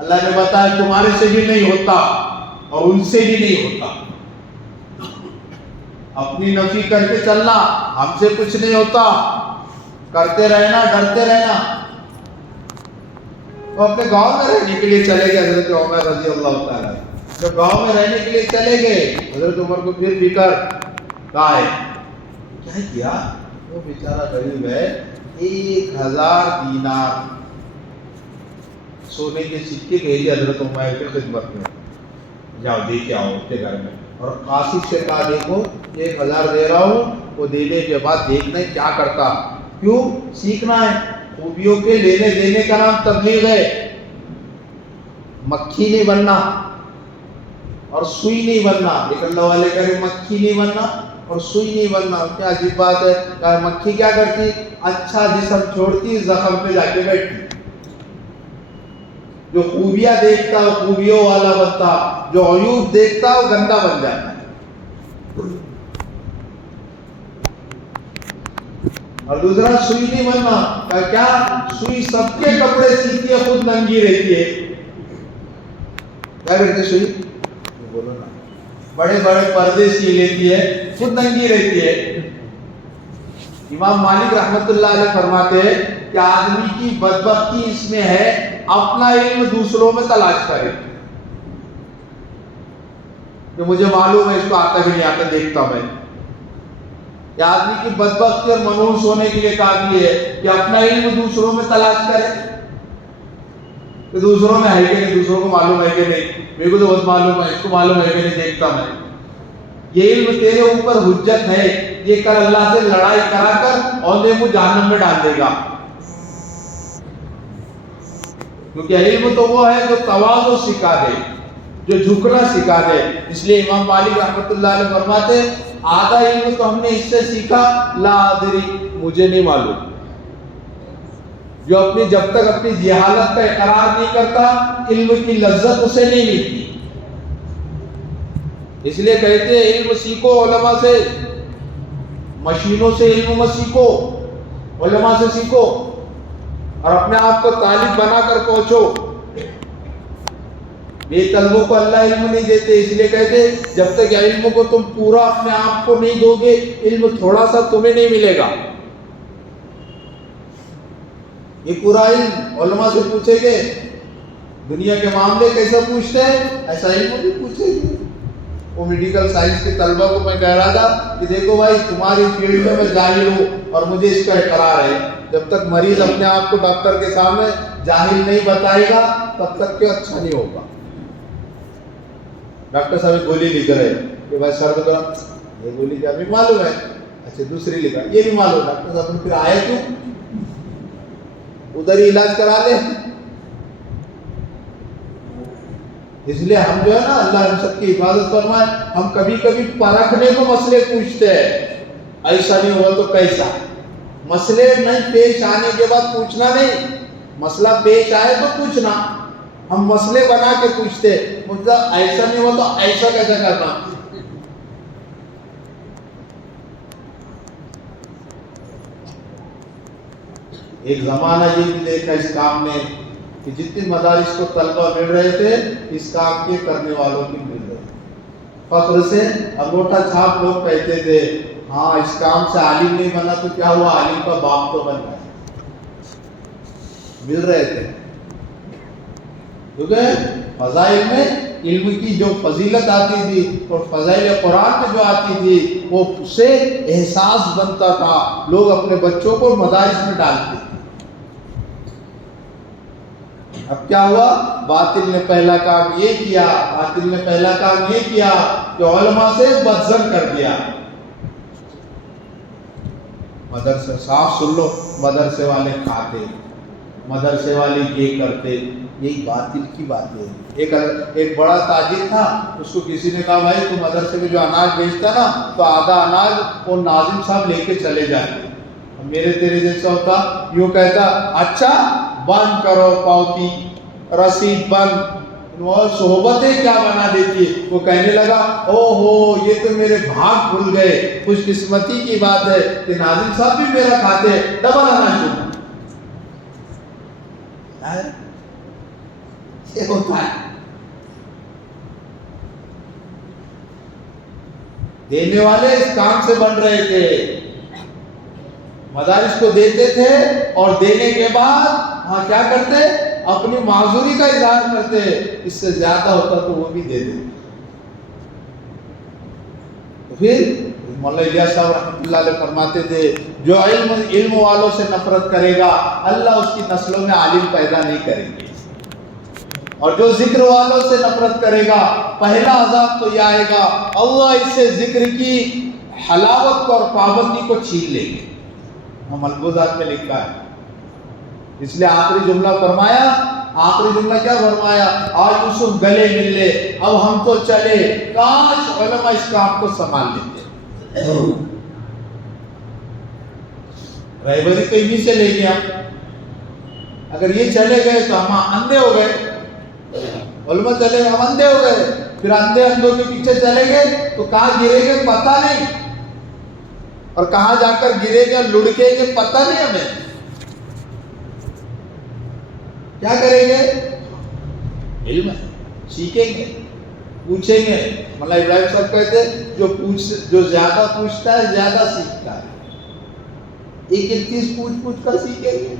اللہ نے بتایا تمہارے سے بھی نہیں ہوتا اور ان سے بھی نہیں ہوتا. اپنی نفی کر کے چلنا, ہم سے کچھ نہیں ہوتا, کرتے رہنا, ڈرتے رہنا. وہ اپنے گاؤں میں رہنے کے لیے چلے گئے حضرت عمر رضی اللہ تعالیٰ. جب گاؤں میں رہنے کے لیے چلے گئے حضرت عمر کو پھر فکر کہا ہے کیا کیا, وہ بیچارہ غریب ہے, 1000 دینار سونے کے سکے بھیجے حضرت عمر کی خدمت میں, جاؤ دے کے آؤ اس کے گھر میں. اور قاصد سے کہا دیکھو 1000 دے رہا ہوں, وہ دینے کے بعد دیکھنا ہے کیا کرتا. کیوں؟ سیکھنا ہے. خوبیوں کے لینے دینے کا نام تبلیغ ہے. مکھی نہیں بننا اور سوئی نہیں بننا. ایک اللہ والے کہے مکھی نہیں بننا اور سوئی نہیں بننا, کیا عجیب بات ہے. کہ مکھی کیا کرتی, اچھا جسم چھوڑتی, زخم پہ جا کے بیٹھتی. جو خوبیاں دیکھتا وہ خوبیوں والا بنتا, جو عیوب دیکھتا وہ گندا بن جاتا ہے. اور دوسرا سوئی نہیں بننا. کیا سوئی سب کے کپڑے سیتی ہے, خود ننگی رہتی ہے. کیا کرتے سوئی, بولو نا, بڑے بڑے پردے سی لیتی ہے, خود ننگی رہتی ہے. امام مالک رحمت اللہ علیہ فرماتے ہیں کہ آدمی کی بدبختی اس میں ہے اپنا علم دوسروں میں تلاش کرے. کہ مجھے معلوم ہے اس کو آتا کہ نہیں آتا, دیکھتا میں. کہ آدمی کی بدبختی اور منحوس ہونے کے لیے کافی ہے کہ اپنا علم دوسروں میں تلاش کرے. کہ دوسروں میں ہے کہ نہیں, دوسروں کو معلوم ہے کہ نہیں, میرے کو تو بہت معلوم ہے, اس کو معلوم ہے کہ نہیں, دیکھتا میں. یہ علم تیرے اوپر حجت ہے, یہ کل اللہ سے لڑائی کرا کر اوندے منہ جہنم میں ڈال دے گا. کیونکہ علم تو وہ ہے جو تواضع سکھا دے, جو جھکنا سکھا دے. اس لیے امام مالک رحمۃ اللہ علیہ فرماتے آدھا علم تو ہم نے اس سے سیکھا, لا ادری, مجھے نہیں معلوم. جو اپنی جب تک اپنی جہالت کا اقرار نہیں کرتا علم کی لذت اسے نہیں ملتی. اس لیے کہتے ہیں علم سیکھو علماء سے, مشینوں سے علم مت سیکھو, علماء سے سیکھو. اور اپنے آپ کو طالب بنا کر پہنچو. بے طلبوں کو اللہ علم نہیں دیتے, اس لیے کہتے جب تک علم کو تم پورا اپنے آپ کو نہیں دو گے, علم تھوڑا سا تمہیں نہیں ملے گا. یہ پورا علم علماء سے پوچھے گے, دنیا کے معاملے کیسے پوچھتے ہیں ایسا علم بھی پوچھے گے. وہ میڈیکل سائنس کے طلبہ کو میں کہہ رہا تھا کہ دیکھو بھائی تمہاری فیلڈ میں جاہل ہوں اور مجھے اس کا اقرار ہے, جب تک مریض اپنے آپ کو ڈاکٹر کے سامنے جاہل نہیں بتائے گا تب تک کہ اچھا نہیں ہوگا. ڈاکٹر صاحب گولی لکھ رہے کہ بھائی سر تو یہ گولی کیا بھی معلوم ہے, اچھا دوسری لکھا یہ بھی معلوم. ڈاکٹر صاحب پھر آئے کیوں, ادھر ہی علاج کرا لے. اس لیے ہم جو ہے نا, اللہ ہم سب کی حفاظت فرمائے, ہم کبھی کبھی پرکھنے کو مسئلے پوچھتے ہیں, ایسا نہیں ہوا تو کیسا. مسئلے نہیں پیش آنے کے بعد پوچھنا نہیں, مسئلہ پیش آئے تو پوچھنا. ہم مسئلے بنا کے پوچھتے, مطلب ایسا نہیں ہوا تو ایسا کیسا کرنا. ایک زمانہ یہ بھی دیکھا اس کام میں کہ جتنے مدارس کو طلبہ مل رہے تھے اس کام کے کرنے والوں کی مل رہے. فخر سے انگوٹھا چھاپ لوگ کہتے تھے ہاں اس کام سے عالم نہیں بنا تو کیا ہوا, عالم کا باپ تو بن گیا. مل رہے تھے کیونکہ فضائل میں علم کی جو فضیلت آتی تھی اور فضائل قرآن میں جو آتی تھی وہ اس سے احساس بنتا تھا. لوگ اپنے بچوں کو مدارس میں ڈالتے تھے. اب کیا ہوا, باطل نے پہلا کام یہ کیا, باطل نے پہلا کام یہ کیا کہ علماء سے بدظن کر دیا. مدرسے صاف سن لو, مدرسے والے کھاتے, مدرسے والے یہ کرتے, یہی باطل کی بات ہے. ایک بڑا تاجر تھا, اس کو کسی نے کہا بھائی تو مدرسے میں جو اناج بیچتا نا تو آدھا اناج وہ ناظم صاحب لے کے چلے جاتے. میرے تیرے جیسا ہوتا یوں کہتا اچھا بند کرو پاؤتی رسید بند, صحبتیں کیا بنا دیتی ہے. وہ کہنے لگا او ہو یہ تو میرے بھاگ بھول گئے, خوش قسمتی کی بات ہے کہ ناظم صاحب بھی میرا کھاتے, ڈبل اناج. یہ ہوتا ہے. دینے والے اس کام سے بن رہے تھے، مدارس کو دیتے تھے اور دینے کے بعد ہاں کیا کرتے، اپنی معذوری کا اظہار کرتے، اس سے زیادہ ہوتا تو وہ بھی دے دیتے. پھر مولانا الیاس صاحب رحمۃ اللہ علیہ فرماتے تھے جو علم والوں سے نفرت کرے گا اللہ اس کی نسلوں میں عالم پیدا نہیں کریں گے، اور جو ذکر والوں سے نفرت کرے گا پہلا عذاب تو یہ آئے گا اللہ اس سے ذکر کی حلاوت کو اور پابندی کو چھین لیں گے. ملفوظات میں لکھا ہے. اس لیے آخری جملہ فرمایا، آخری جملہ کیا فرمایا، آج یوسف گلے مل لے اب ہم تو چلے، کاش علماء اس کام کو سنبھال لیتے. رہبری تو انہی سے لے گئے ہم، اگر یہ چلے گئے تو ہم اندھے ہو گئے، علماء چلے گئے ہم اندھے ہو گئے، پھر اندھے اندھوں کے پیچھے چلے گئے تو کہاں گرے گے پتہ نہیں، اور کہاں جا کر گرے گے لڑکے گے پتہ نہیں ہمیں. کیا کریں گے؟ علم سیکھیں گے، پوچھیں گے. مولانا ابراہیم صاحب کہتے جو زیادہ پوچھتا ہے زیادہ سیکھتا ہے. ایک چیز پوچھ کر سیکھیں گے.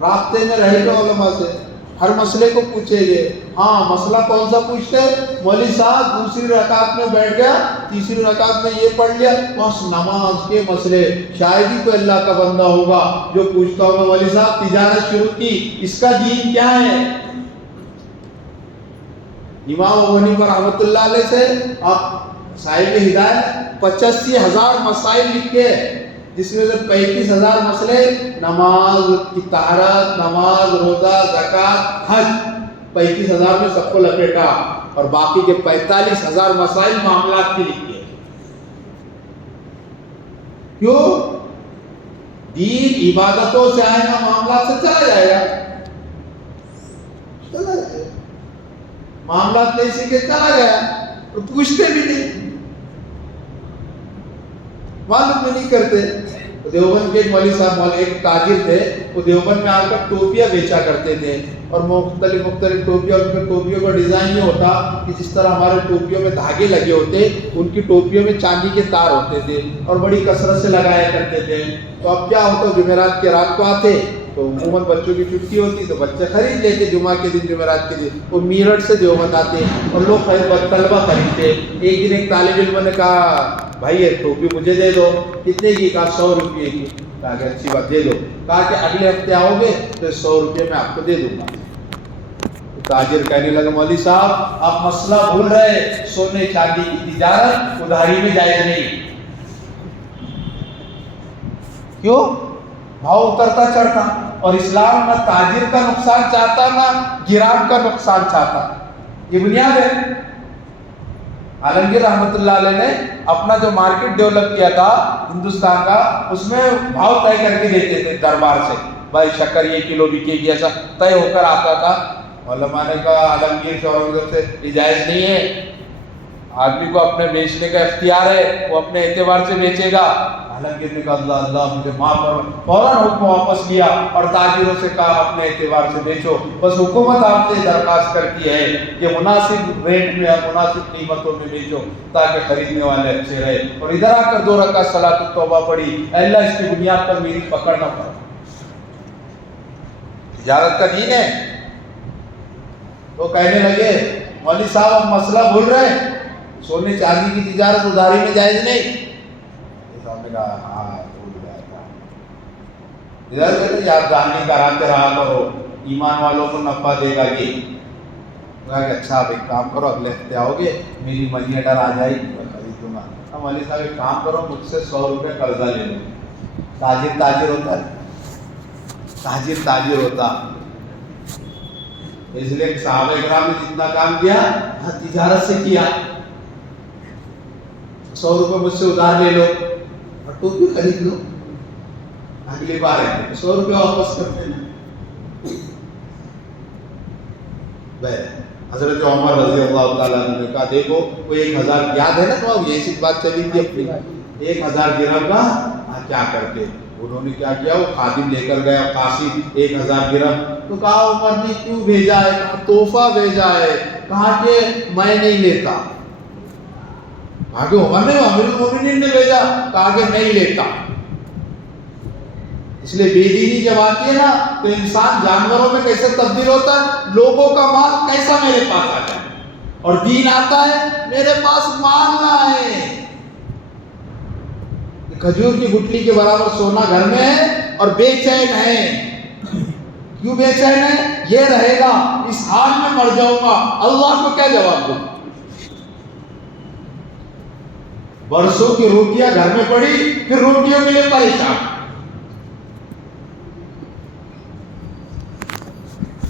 رابطے میں رہے گا علماء سے، ہر مسئلے کو پوچھیں گے. ہاں مسئلہ کون سا پوچھتے ہیں؟ مولوی صاحب دوسری رکعت میں بیٹھ گیا، تیسری رکعت میں یہ پڑھ لیا، بس نماز کے مسئلے. شاید ہی کوئی اللہ کا بندہ ہوگا جو پوچھتا ہوگا مولوی صاحب تجارت شروع کی، اس کا دین کیا ہے؟ امام ابو حنیفہ رحمۃ اللہ علیہ سے آپ صاحب ہدایت 85,000 مسائل لکھے، جس میں سے 35,000 مسئلے نماز کی طہارت، نماز، روزہ، زکوٰۃ، حج، 35,000 میں سب کو لپیٹا، اور باقی کے 45,000 مسائل معاملات کے لکھے. کیوں؟ دین عبادتوں سے آئے گا، معاملات سے چلا جائے گا، معاملات نہیں سیکھے چلا گیا، تو پوچھتے بھی نہیں، معلوم بھی نہیں کرتے. دیوبند کے ایک مولوی صاحب ایک تاجر تھے، وہ دیوبند میں آ کر ٹوپیاں بیچا کرتے تھے، اور مختلف ٹوپیاں، ان کے ٹوپیوں کا ڈیزائن یہ ہوتا کہ جس طرح ہمارے ٹوپیوں میں دھاگے لگے ہوتے، ان کی ٹوپیوں میں چاندی کے تار ہوتے تھے اور بڑی کثرت سے لگایا کرتے تھے. تو اب کیا ہوتا، جمعرات کے رات کو آتے تو عموماً بچوں کی چھٹی ہوتی تو بچے خرید لیتے جمعہ کے دن، جمعرات کے دن. وہ میرٹھ سے دیوبند آتے اور لوگ طلبہ خریدتے. ایک دن ایک طالب علم نے کہا بھائی یہ ٹوپی مجھے دے دو. کتنے کی؟ کہا 100 روپئے کی. کہا کہ اچھی بات دے دو. کہا کہ اگلے ہفتے آؤ گے تو 100 روپئے میں آپ کو دے دوں گا. تاجر کہنے لگا مولوی صاحب آپ مسئلہ بھول رہے، سونے چاندی کی تجارت ادھاری میں جائز نہیں. کیوں؟ بھاؤ اترتا چڑھتا، اور اسلام نہ تاجر کا نقصان چاہتا نہ گراہک کا نقصان چاہتا. یہ بنیاد ہے. عالمگیر رحمۃ اللہ علیہ نے اپنا جو مارکیٹ ڈیولپ کیا تھا ہندوستان کا، اس میں بھاؤ طے کر کے دیتے تھے دربار سے، بھائی شکر یہ کلو بکے گی، ایسا طے ہو کر آتا تھا. علماء نے کہا عالمگیر شورا سے یہ جائز نہیں ہے، آدمی کو اپنے بیچنے کا اختیار ہے، وہ اپنے اعتبار سے بیچے گا. عالمگیر نے کہا اللہ اللہ مجھے معاف کرو، فوراً حکم واپس لیا اور تاجروں سے کہا اپنے اعتبار سے بیچو. بس حکومت آپ سے درخواست کرتی ہے کہ مناسب ریٹ میں اور مناسب قیمتوں میں بیچو تاکہ خریدنے والے اچھے رہے. اور ادھر آ کر 2 رکعت صلاۃ التوبہ پڑھی، اللہ اس کی بنیاد پر میری پکڑ نہ پڑے. تجارت کا دین ہے. تو کہنے لگے مولوی صاحب ہم مسئلہ بھول رہے ہیں، سونے چاندی کی تجارت ادھاری میں جائز نہیں. صاحب نے کہا ہاں بھول گیا تھا. ادھر کہتے یاد دہانی کراتے رہا کرو، ایمان والوں کو نفع دے گا. یہ کہا کہ اچھا آپ ایک کام کرو، اگلے ہفتے آؤ گے میری منی آرڈر آ جائے گی میں خرید دوں گا. اب مولوی صاحب ایک کام کرو مجھ سے 100 روپے قرضہ لے لو. تاجر ہوتا ہے، تاجر ہوتا. اس لیے صحابہ کرام نے جتنا کام کیا تجارت سے کیا. 100 روپے مجھ سے ادھار لے لو اور ٹوپی خرید لو، اگلی بار 100 روپے واپس کر دینا. حضرت عمر رضی اللہ تعالیٰ عنہ نے کہا دیکھو وہ 1000 یاد ہے نا، تو اب یہ سی بات چلی تھی اپنی 1000 درہم کا کیا کرتے. انہوں نے کیا کیا, وہ خادم لے کر گیا قاسم 1000 درہم. تو کہا عمر نے کیوں بھیجا ہے؟ کہا تحفہ بھیجا ہے. کہا کہ میں نہیں لیتا. کہا کہ عمر نے, امیر المومنین نے بھیجا. کہا کہ نہیں لیتا. اس لیے بے دینی جب آتی ہے نا تو انسان جانوروں میں کیسے تبدیل ہوتا ہے, لوگوں کا مال کیسا میرے پاس آ جائے, اور دین آتا ہے میرے پاس مال نہ آئے. کھجور کی گٹلی کے برابر سونا گھر میں ہے اور بے چین ہے. کیوں بے چین ہے؟ یہ رہے گا, اس حال میں مر جاؤں گا, اللہ کو کیا جواب دوں؟ برسوں کی روٹیاں گھر میں پڑی, پھر روٹیوں کے لیے پریشان.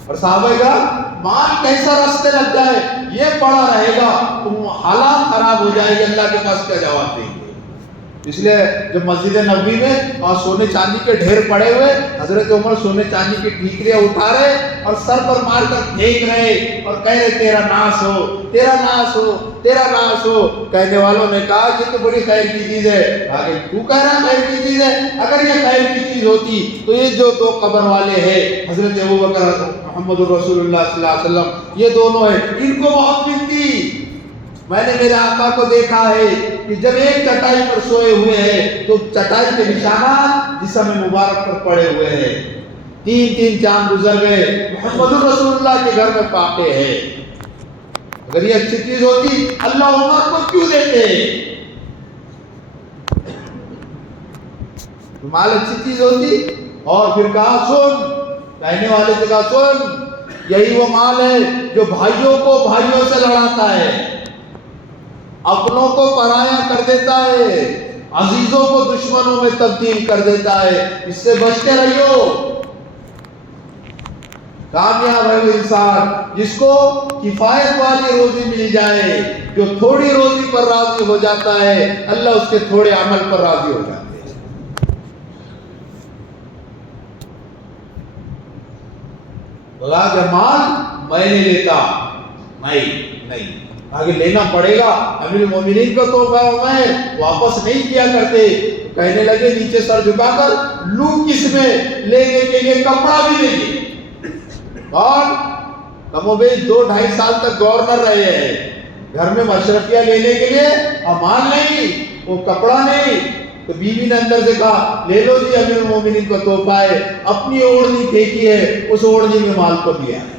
اور صحابہ کرام مال کیسا راستے لگ جائے یہ پڑا رہے گا, تم حالات خراب ہو جائے گی, اللہ کے پاس کیا جواب دیں گے؟ اس لیے جب مسجد نبوی میں اور سونے چاندی کے ڈھیر پڑے ہوئے, حضرت عمر سونے چاندی کی ٹھیکریاں اٹھا رہے اور سر پر مار کر پھینک رہے اور کہہ رہے تیرا ناس ہو, تیرا ناس ہو, تیرا ناس ہو. کہنے والوں نے کہا یہ تو بڑی خیر کی چیز ہے. آگے تو کہہ رہا خیر کی چیز ہے؟ اگر یہ خیر کی چیز ہوتی تو یہ جو 2 قبر والے ہیں حضرت ابوبکر محمد رسول اللہ صلی اللہ علیہ وسلم, یہ دونوں ہیں, ان کو بہت ملتی. میں نے میرے آقا کو دیکھا ہے کہ جب ایک چٹائی پر سوئے ہوئے ہیں تو چٹائی کے نشانات جسم مبارک پر پڑے ہوئے ہیں. 3 چاند گزر گئے, محمد رسول اللہ کے گھر میں پاکے ہیں. اگر یہ اچھی چیز ہوتی اللہ عمر کو کیوں دیتے؟ مال اچھی چیز ہوتی. اور پھر کہا سن, کہنے والے سے کہا سن, یہی وہ مال ہے جو بھائیوں کو بھائیوں سے لڑاتا ہے, اپنوں کو پرایا کر دیتا ہے, عزیزوں کو دشمنوں میں تبدیل کر دیتا ہے. اس سے بچتے رہیو. کامیاب ہے وہ انسان جس کو کفایت والی روزی مل جائے, جو تھوڑی روزی پر راضی ہو جاتا ہے, اللہ اس کے تھوڑے عمل پر راضی ہو جاتا ہے. بولا کہ مال میں نہیں لیتا, نہیں آگے لینا پڑے گا. امیر المومنین کا تحفہ عمر واپس نہیں کیا کرتے. کہنے لگے نیچے سر جھکا کر لو کس میں لینے کے لیے کپڑا بھی نہیں. اور کم و بیش 2-2.5 سال تک گورنر رہے ہیں, گھر میں مشرفیہ لینے کے لیے مال نہیں, وہ کپڑا نہیں. تو بیوی نے اندر سے کہا لے لو جی امیر المومنین کا تحفہ ہے. اپنی اوڑھنی پھینکی ہے, اس اوڑھنی میں مال کو دیا ہے,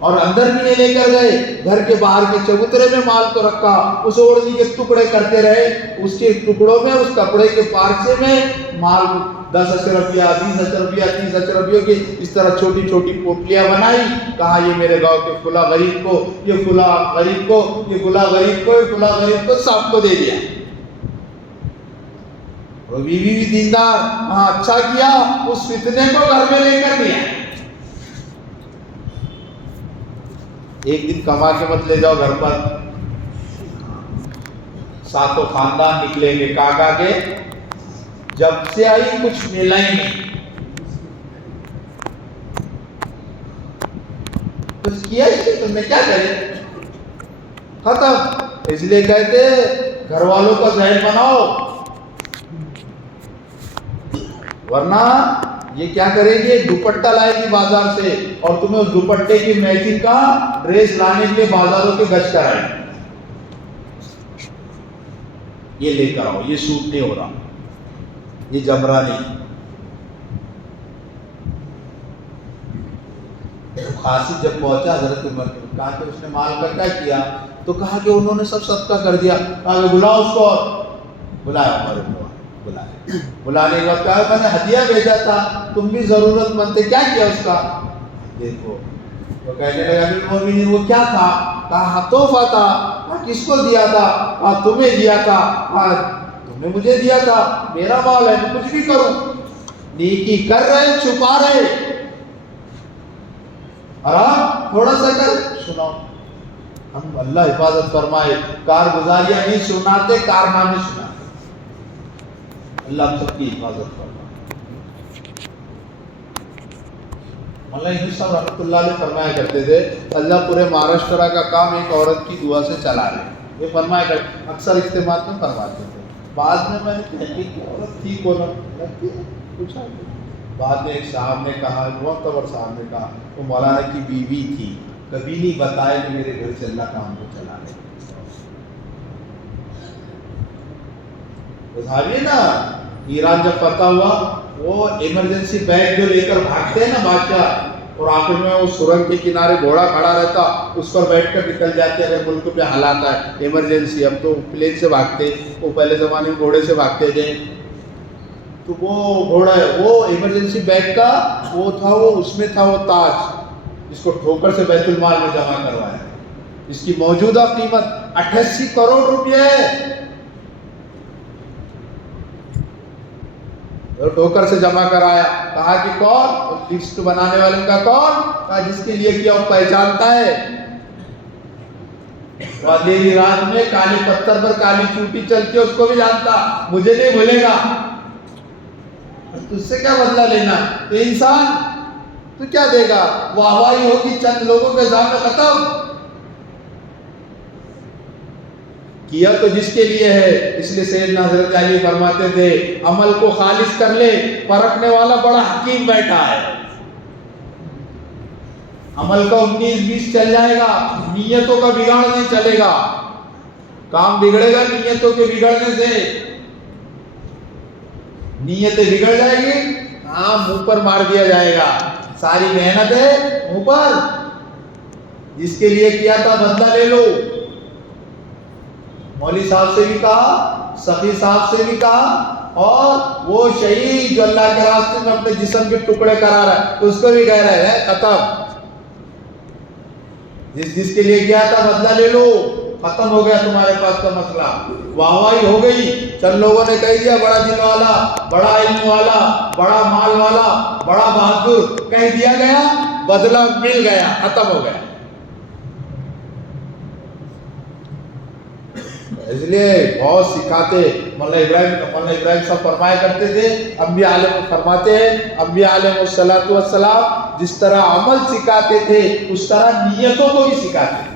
اور اندر بھی نہیں لے کر گئے. گھر کے باہر کے چبوترے میں مال کو رکھا, اس اوڑھنی کے ٹکڑے کرتے رہے. اس کے ٹکڑوں میں, اس کپڑے کے پارچے میں مال 10 اشرفیہ, 20 اشرفیہ, 30 اشرفیوں کی اس طرح چھوٹی چھوٹی پوٹلیاں بنائی. کہا یہ میرے گاؤں کے فلاں غریب کو, یہ فلاں غریب کو, یہ فلاں غریب کو, یہ فلاں غریب کو, سب کو دے دیا. وہ بیوی بھی دیندار, ہاں اچھا کیا, اس فتنے کو گھر میں لے کر دیا. ایک دن کما کے مت لے جاؤ گھر پر, ساتوں خاندان نکلیں گے. کاکا کے جب سے آئی کچھ ملا ہی نہیں, کچھ کیا ہی نہیں, تم نے کیا کرے, ختم. اس لیے کہتے گھر والوں کا ذہن بناؤ, ورنہ یہ کیا کرے گی, دوپٹہ لائے گی بازار سے, اور تمہیں اس دوپٹے کی میچنگ کا ڈریس لانے کے لیے بازاروں کے گشت کرائے. یہ لے کر آؤ, یہ سوٹ نہیں ہو رہا, یہ جمرہ نہیں. خاصی جب پہنچا حضرت عمر, کہا کہ اس نے مال کا کیا کیا؟ تو کہا کہ انہوں نے سب صدقہ کر دیا. کہا کہ بلاؤ اس کو. بلایا عمر کو, بلانے کے بعد کہا میں نے ہدیہ بھیجا تھا, تم بھی ضرورت مند تھے, کیا کیا اس کا دیکھو. تو کہنے لگا امیر المومنین وہ کیا تھا؟ کہا تحفہ تھا. کہا کس کو دیا تھا؟ کہا تمہیں دیا تھا. کہا تم نے مجھے دیا تھا, میرا مال ہے, میں کچھ بھی کروں. نیکی کر رہے, چھپا رہے, آرام تھوڑا سا کر سناؤ. ہم اللہ حفاظت فرمائے کارگزاریاں نہیں سناتے, کارنامے سناتے. اللہ ہم سب کی حفاظت فرمائے. مولانا ادریس صاحب رحمۃ اللہ علیہ فرمایا کرتے تھے اللہ پورے مہاراشٹرا کا کام ایک عورت کی دعا سے چلا لے. یہ فرمایا کرتے, اکثر اجتماعات میں فرماتے تھے. بعد میں نے تحقیق کی, عورت ٹھیک ہونا لگتی ہے, پوچھا بعد میں ایک صاحب نے کہا، معتبر صاحب نے کہا وہ مولانا کی بیوی تھی، کبھی نہیں بتایا کہ میرے گھر سے اللہ کام کو چلا لے. صحابی نا ایران جب فتح ہوا وہ ایمرجنسی بیگ جو لے کر بھاگتے ہیں نا بادشاہ، اور آخر میں وہ سرنگ کے کنارے گھوڑا کھڑا رہتا، اس پر بیٹھ کر نکل جاتے اگر ملک پہ حالات آئے ایمرجنسی. اب تو پلین سے بھاگتے، وہ پہلے زمانے میں گھوڑے سے بھاگتے تھے. تو وہ گھوڑا وہ ایمرجنسی بیگ کا وہ تھا، وہ اس میں تھا وہ تاج جس کو ٹھوکر سے بیت المال میں جمع کروایا. اس کی موجودہ قیمت 88 کروڑ روپے ہے. ٹھوکر سے جمع کرایا. کہا کہ کون؟ لسٹ بنانے والے کا کون؟ کہا جس کے لیے کیا وہ پہچانتا ہے. اندھیری رات میں کالے پتھر پر کالی چوٹی چلتی ہے، اس کو بھی جانتا، مجھے نہیں بھولے گا. تجھ سے کیا بدلہ لینا؟ یہ انسان تو کیا دے گا؟ واہواہی ہوگی چند لوگوں کے سامنے، ختم. کیا تو جس کے لیے ہے. اس لیے سیدنا حضرت علی فرماتے تھے عمل کو خالص کر لے، پرکھنے والا بڑا حکیم بیٹھا ہے. عمل کا 19-20 چل جائے گا، نیتوں کا بگاڑ نہیں چلے گا. کام بگڑے گا نیتوں کے بگڑنے سے. نیتیں بگڑ جائے گی، ہاں منہ پر مار دیا جائے گا. ساری محنت ہے منہ پر. جس کے لیے کیا تھا بدلہ لے لو. مولوی صاحب سے بھی کہا، سخی صاحب سے بھی کہا، اور وہ شہید جو اللہ کے راستے میں اپنے جسم کے ٹکڑے کرا رہا ہے اس کو بھی کہہ رہے ہیں ختم. جس کے لیے کیا تھا بدلہ لے لو. ختم ہو گیا تمہارے پاس کا مسئلہ. واہواہی ہو گئی، چند لوگوں نے کہہ دیا بڑا دل والا، بڑا علم والا، بڑا مال والا، بڑا بہادر، کہہ دیا گیا، بدلہ مل گیا، ختم ہو گیا. اس لیے بہت سکھاتے. مولانا ابراہیم صاحب فرمایا کرتے تھے، انبیاء علیہ فرماتے ہیں انبیاء علیہ الصلوۃ والسلام جس طرح عمل سکھاتے تھے اس طرح نیتوں کو بھی سکھاتے تھے.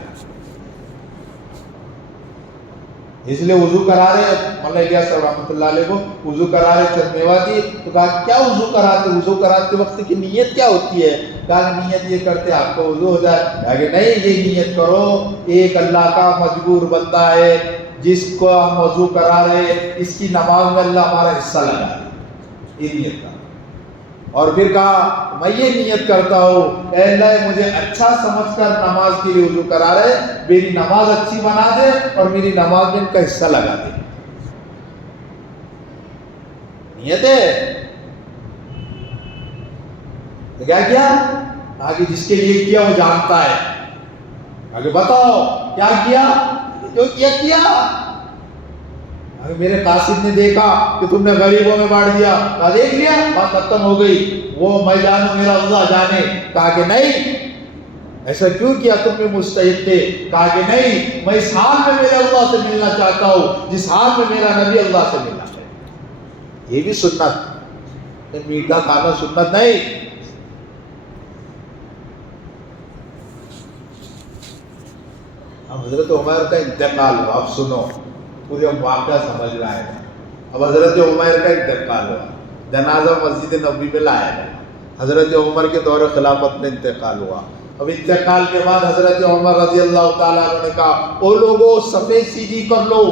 اس لیے وضو کرا رہے مولانا الیاس صاحب رحمۃ اللہ علیہ کو وضو کرا رہے چند میوہ دی تو کہا کیا وضو کراتے؟ وضو کراتے وقت کی نیت کیا ہوتی ہے؟ کہا نیت یہ کرتے آپ کو وضو ہو جائے. کہا کہ نہیں، یہ نیت کرو ایک اللہ کا مجبور بندہ ہے جس کو ہم وضو کرا رہے، اس کی نماز میں اللہ ہمارا حصہ لگا ہے. یہ نیت کا. اور پھر کہا میں یہ نیت کرتا ہوں اے اللہ مجھے اچھا سمجھ کر نماز کے لیے وضو کرا رہے، میری نماز اچھی بنا دے اور میری نماز میں ان کا حصہ لگا دے. نیت ہے. تو کیا کیا؟ آگے جس کے لیے کیا وہ جانتا ہے. آگے بتاؤ کیا کیا؟ جو کیا میرے قاصد نے دیکھا کہ تم نے غریبوں میں بانٹ دیا. کہا دیکھ لیا، بات ختم ہو گئی. وہ میں جانوں میرا اللہ جانے. کہا کہ نہیں، ایسا کیوں کیا؟ تم بھی مستحق تھے. کہا کہ نہیں، میں اس حال میں میرے اللہ سے ملنا چاہتا ہوں جس حال میں میرا نبی اللہ سے ملنا ہے. یہ بھی سنت، میٹھا کھانا سنت نہیں. اب حضرت عمر کا انتقال ہوا. اب سنو، پورے واقعہ سمجھ رہا ہے. اب حضرت عمر کا انتقال ہوا، جنازہ مسجد نبوی میں لایا گیا. حضرت عمر کے دور خلافت میں انتقال ہوا. اب انتقال کے بعد حضرت عمر رضی اللہ تعالیٰ عنہ نے کہا او لوگوں صفیں سیدھی کر لو.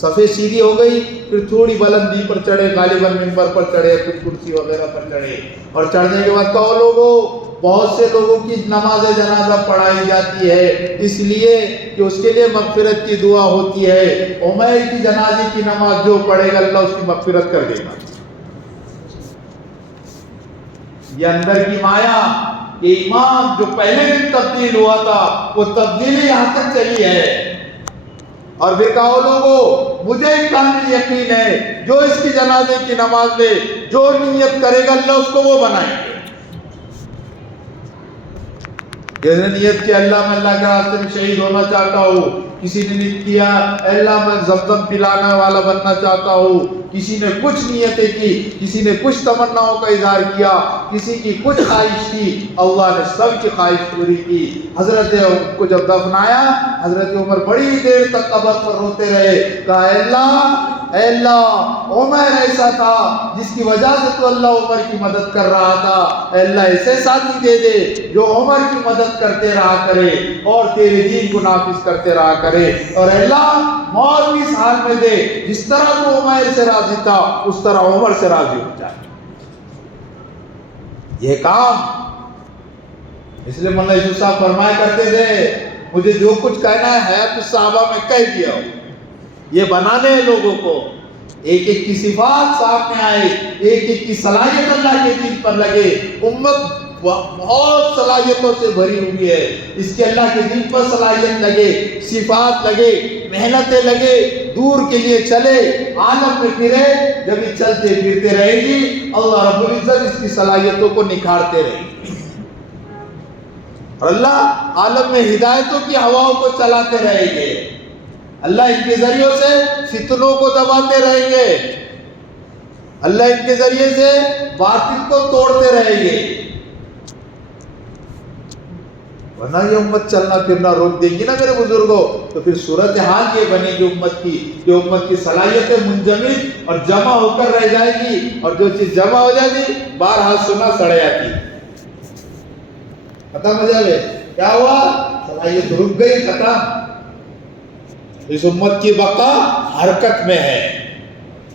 صفیں سیدھی ہو گئی. پھر تھوڑی بلندی پر چڑھے، غالباً منبر پر چڑھے، کچھ کرسی وغیرہ پر چڑھے، اور چڑھنے کے بعد کہو لوگوں بہت سے لوگوں کی نماز جنازہ پڑھائی جاتی ہے اس لیے کہ اس کے لیے مغفرت کی دعا ہوتی ہے. عمر کی جنازے کی نماز جو پڑھے گا اللہ اس کی مغفرت کر دے گا. یہ اندر کی مایا، یہ ایمان جو پہلے دن تبدیل ہوا تھا وہ تبدیلی یہاں تک چلی ہے. اور پھر کہو لوگوں مجھے کامل یقین ہے جو اس کی جنازے کی نماز لے، جو نیت کرے گا اللہ اس کو وہ بنائے گا. جیسے نیت کیا اللہ میں اللہ کے راستے میں شہید ہونا چاہتا ہوں، کسی نے نیت کیا اللہ میں زمزم پلانے والا بننا چاہتا ہوں، کسی نے کچھ نیتیں کی، کسی نے کچھ تمناؤں کا اظہار کیا، کسی کی کچھ خواہش کی، اللہ نے سب کی خواہش پوری کی. حضرت کو جب دفنایا حضرت عمر بڑی دیر تک قبر پر روتے رہے. کہا اے اللہ اے اللہ عمر ایسا تھا جس کی وجہ سے تو اللہ عمر کی مدد کر رہا تھا، اے اللہ ایسے ساتھی دے دے جو عمر کی مدد کرتے رہا کرے اور تیرے دین کو نافذ کرتے رہا کرے، اور اے اللہ موت بھی اس حال میں دے جس طرح تو عمر سے راضی تھا اس طرح عمر سے راضی ہو جائے۔ یہ کام اس لیے مولانا یوسف صاحب فرمایا کرتے تھے مجھے جو کچھ کہنا ہے حیات الصحابہ میں کہہ دیا ہو، یہ بنانے ہیں لوگوں کو، ایک ایک کی صفات سامنے آئے، ایک ایک کی صلاحیت اللہ کے دین پر لگے۔ امت بہت صلاحیتوں سے بھری ہوئی ہے، اس کے اللہ کے دین پر صلاحیت لگے، صفات لگے، محنتیں لگے، دور کے لیے چلے، عالم میں پھرے، جب یہ چلتے پھرتے رہے گی اللہ رب العزت اس کی صلاحیتوں کو نکھارتے رہے گی، اور اللہ عالم میں ہدایتوں کی ہواؤں کو چلاتے رہیں گے، اللہ ان کے ذریعوں سے فتنوں کو دباتے رہیں گے، اللہ ان کے ذریعے سے باطل کو توڑتے رہیں گے، ورنہ یہ امت چلنا پھرنا روک دیں گی نا میرے بزرگوں، تو پھر صورتحال یہ بنے گی امت کی کہ امت کی صلاحیتیں منجمد اور جمع ہو کر رہ جائے گی، اور جو چیز جمع ہو جاتی بارہا سنا سڑ جاتی، ختم ہو جائے، کیا ہوا؟ صلاحیت رک گئی، ختم۔ اس امت کی بقا حرکت میں ہے،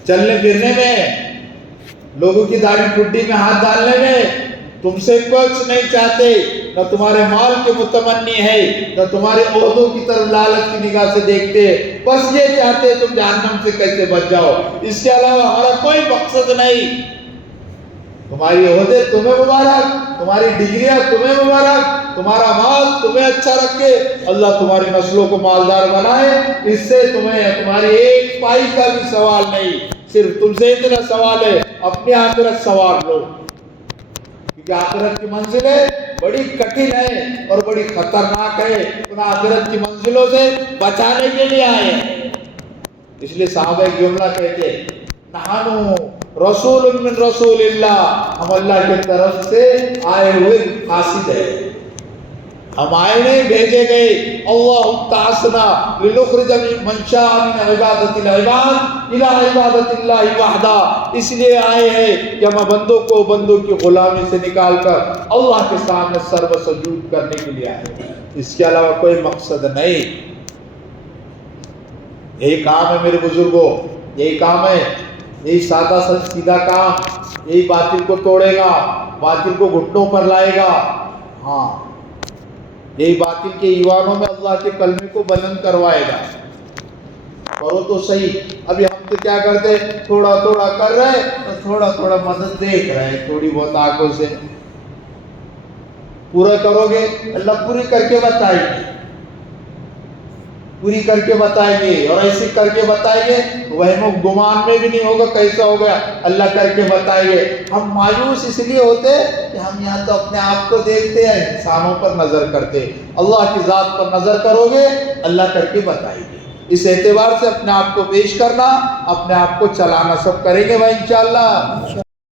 چلنے پھرنے میں، لوگوں کی داڑھی ٹھڈی میں ہاتھ ڈالنے میں۔ تم سے کچھ نہیں چاہتے، نہ تمہارے مال کے متمنی ہے، نہ تمہارے عہدوں کی طرف لالچ کی نگاہ سے دیکھتے، بس یہ چاہتے تم جہنم سے کیسے بچ جاؤ، اس کے علاوہ ہمارا کوئی مقصد نہیں۔ تمہاری عہدے تمہیں مبارک، تمہاری ڈگریاں تمہیں مبارک، تمہارا مال تمہیں اچھا رکھے، اللہ تمہاری نسلوں کو مالدار بنائے، اس سے تمہیں تمہاری ایک پائی کا بھی سوال نہیں، صرف تم سے اتنا سوال ہے اپنی آخرت سوار لو، کیونکہ آخرت کی منزلیں بڑی کٹھن ہے اور بڑی خطرناک ہے، ان آخرت کی منزلوں سے بچانے کے لیے آئے ہیں۔ اس لیے صحابہ جملہ کہتے ہیں نحنو رسول من رسول اللہ، ہم اللہ کی طرف سے آئے ہوئے قاصد ہیں، ہم آئے نہیں بھیجے گئے۔ اللہ تعصنا لنخرج من شاء من عبادت العباد الى عبادت اللہ وحدہ، اس لیے آئے ہیں کہ ہم بندوں کو بندوں کی غلامی سے نکال کر اللہ کے سامنے سر و سجود کرنے کے لیے آئے ہیں، اس کے علاوہ کوئی مقصد نہیں۔ یہی کام ہے میرے بزرگوں، یہی کام ہے، یہی سادہ سیدھا کام، یہی باطل کو توڑے گا، باطل کو گھٹنوں پر لائے گا، ہاں یہی باطل کے ایوانوں میں اللہ کے کلمے کو بلند کروائے گا۔ کرو تو صحیح، ابھی ہم تو کیا کرتے، تھوڑا تھوڑا کر رہے اور تھوڑا تھوڑا مدد دیکھ رہے، تھوڑی بہت آنکھوں سے۔ پورا کرو گے اللہ پوری کر کے بتائیں گے، پوری کر کے بتائیں گے، اور ایسے کر کے بتائیں گے وہم و گمان میں بھی نہیں ہوگا کیسا ہو گیا، اللہ کر کے بتائیں گے۔ ہم مایوس اس لیے ہوتے کہ ہم یہاں تو اپنے آپ کو دیکھتے ہیں، انسانوں پر نظر کرتے، اللہ کی ذات پر نظر کرو گے اللہ کر کے بتائیں گے۔ اس اعتبار سے اپنے آپ کو پیش کرنا، اپنے آپ کو چلانا سب کریں گے بھائی انشاءاللہ۔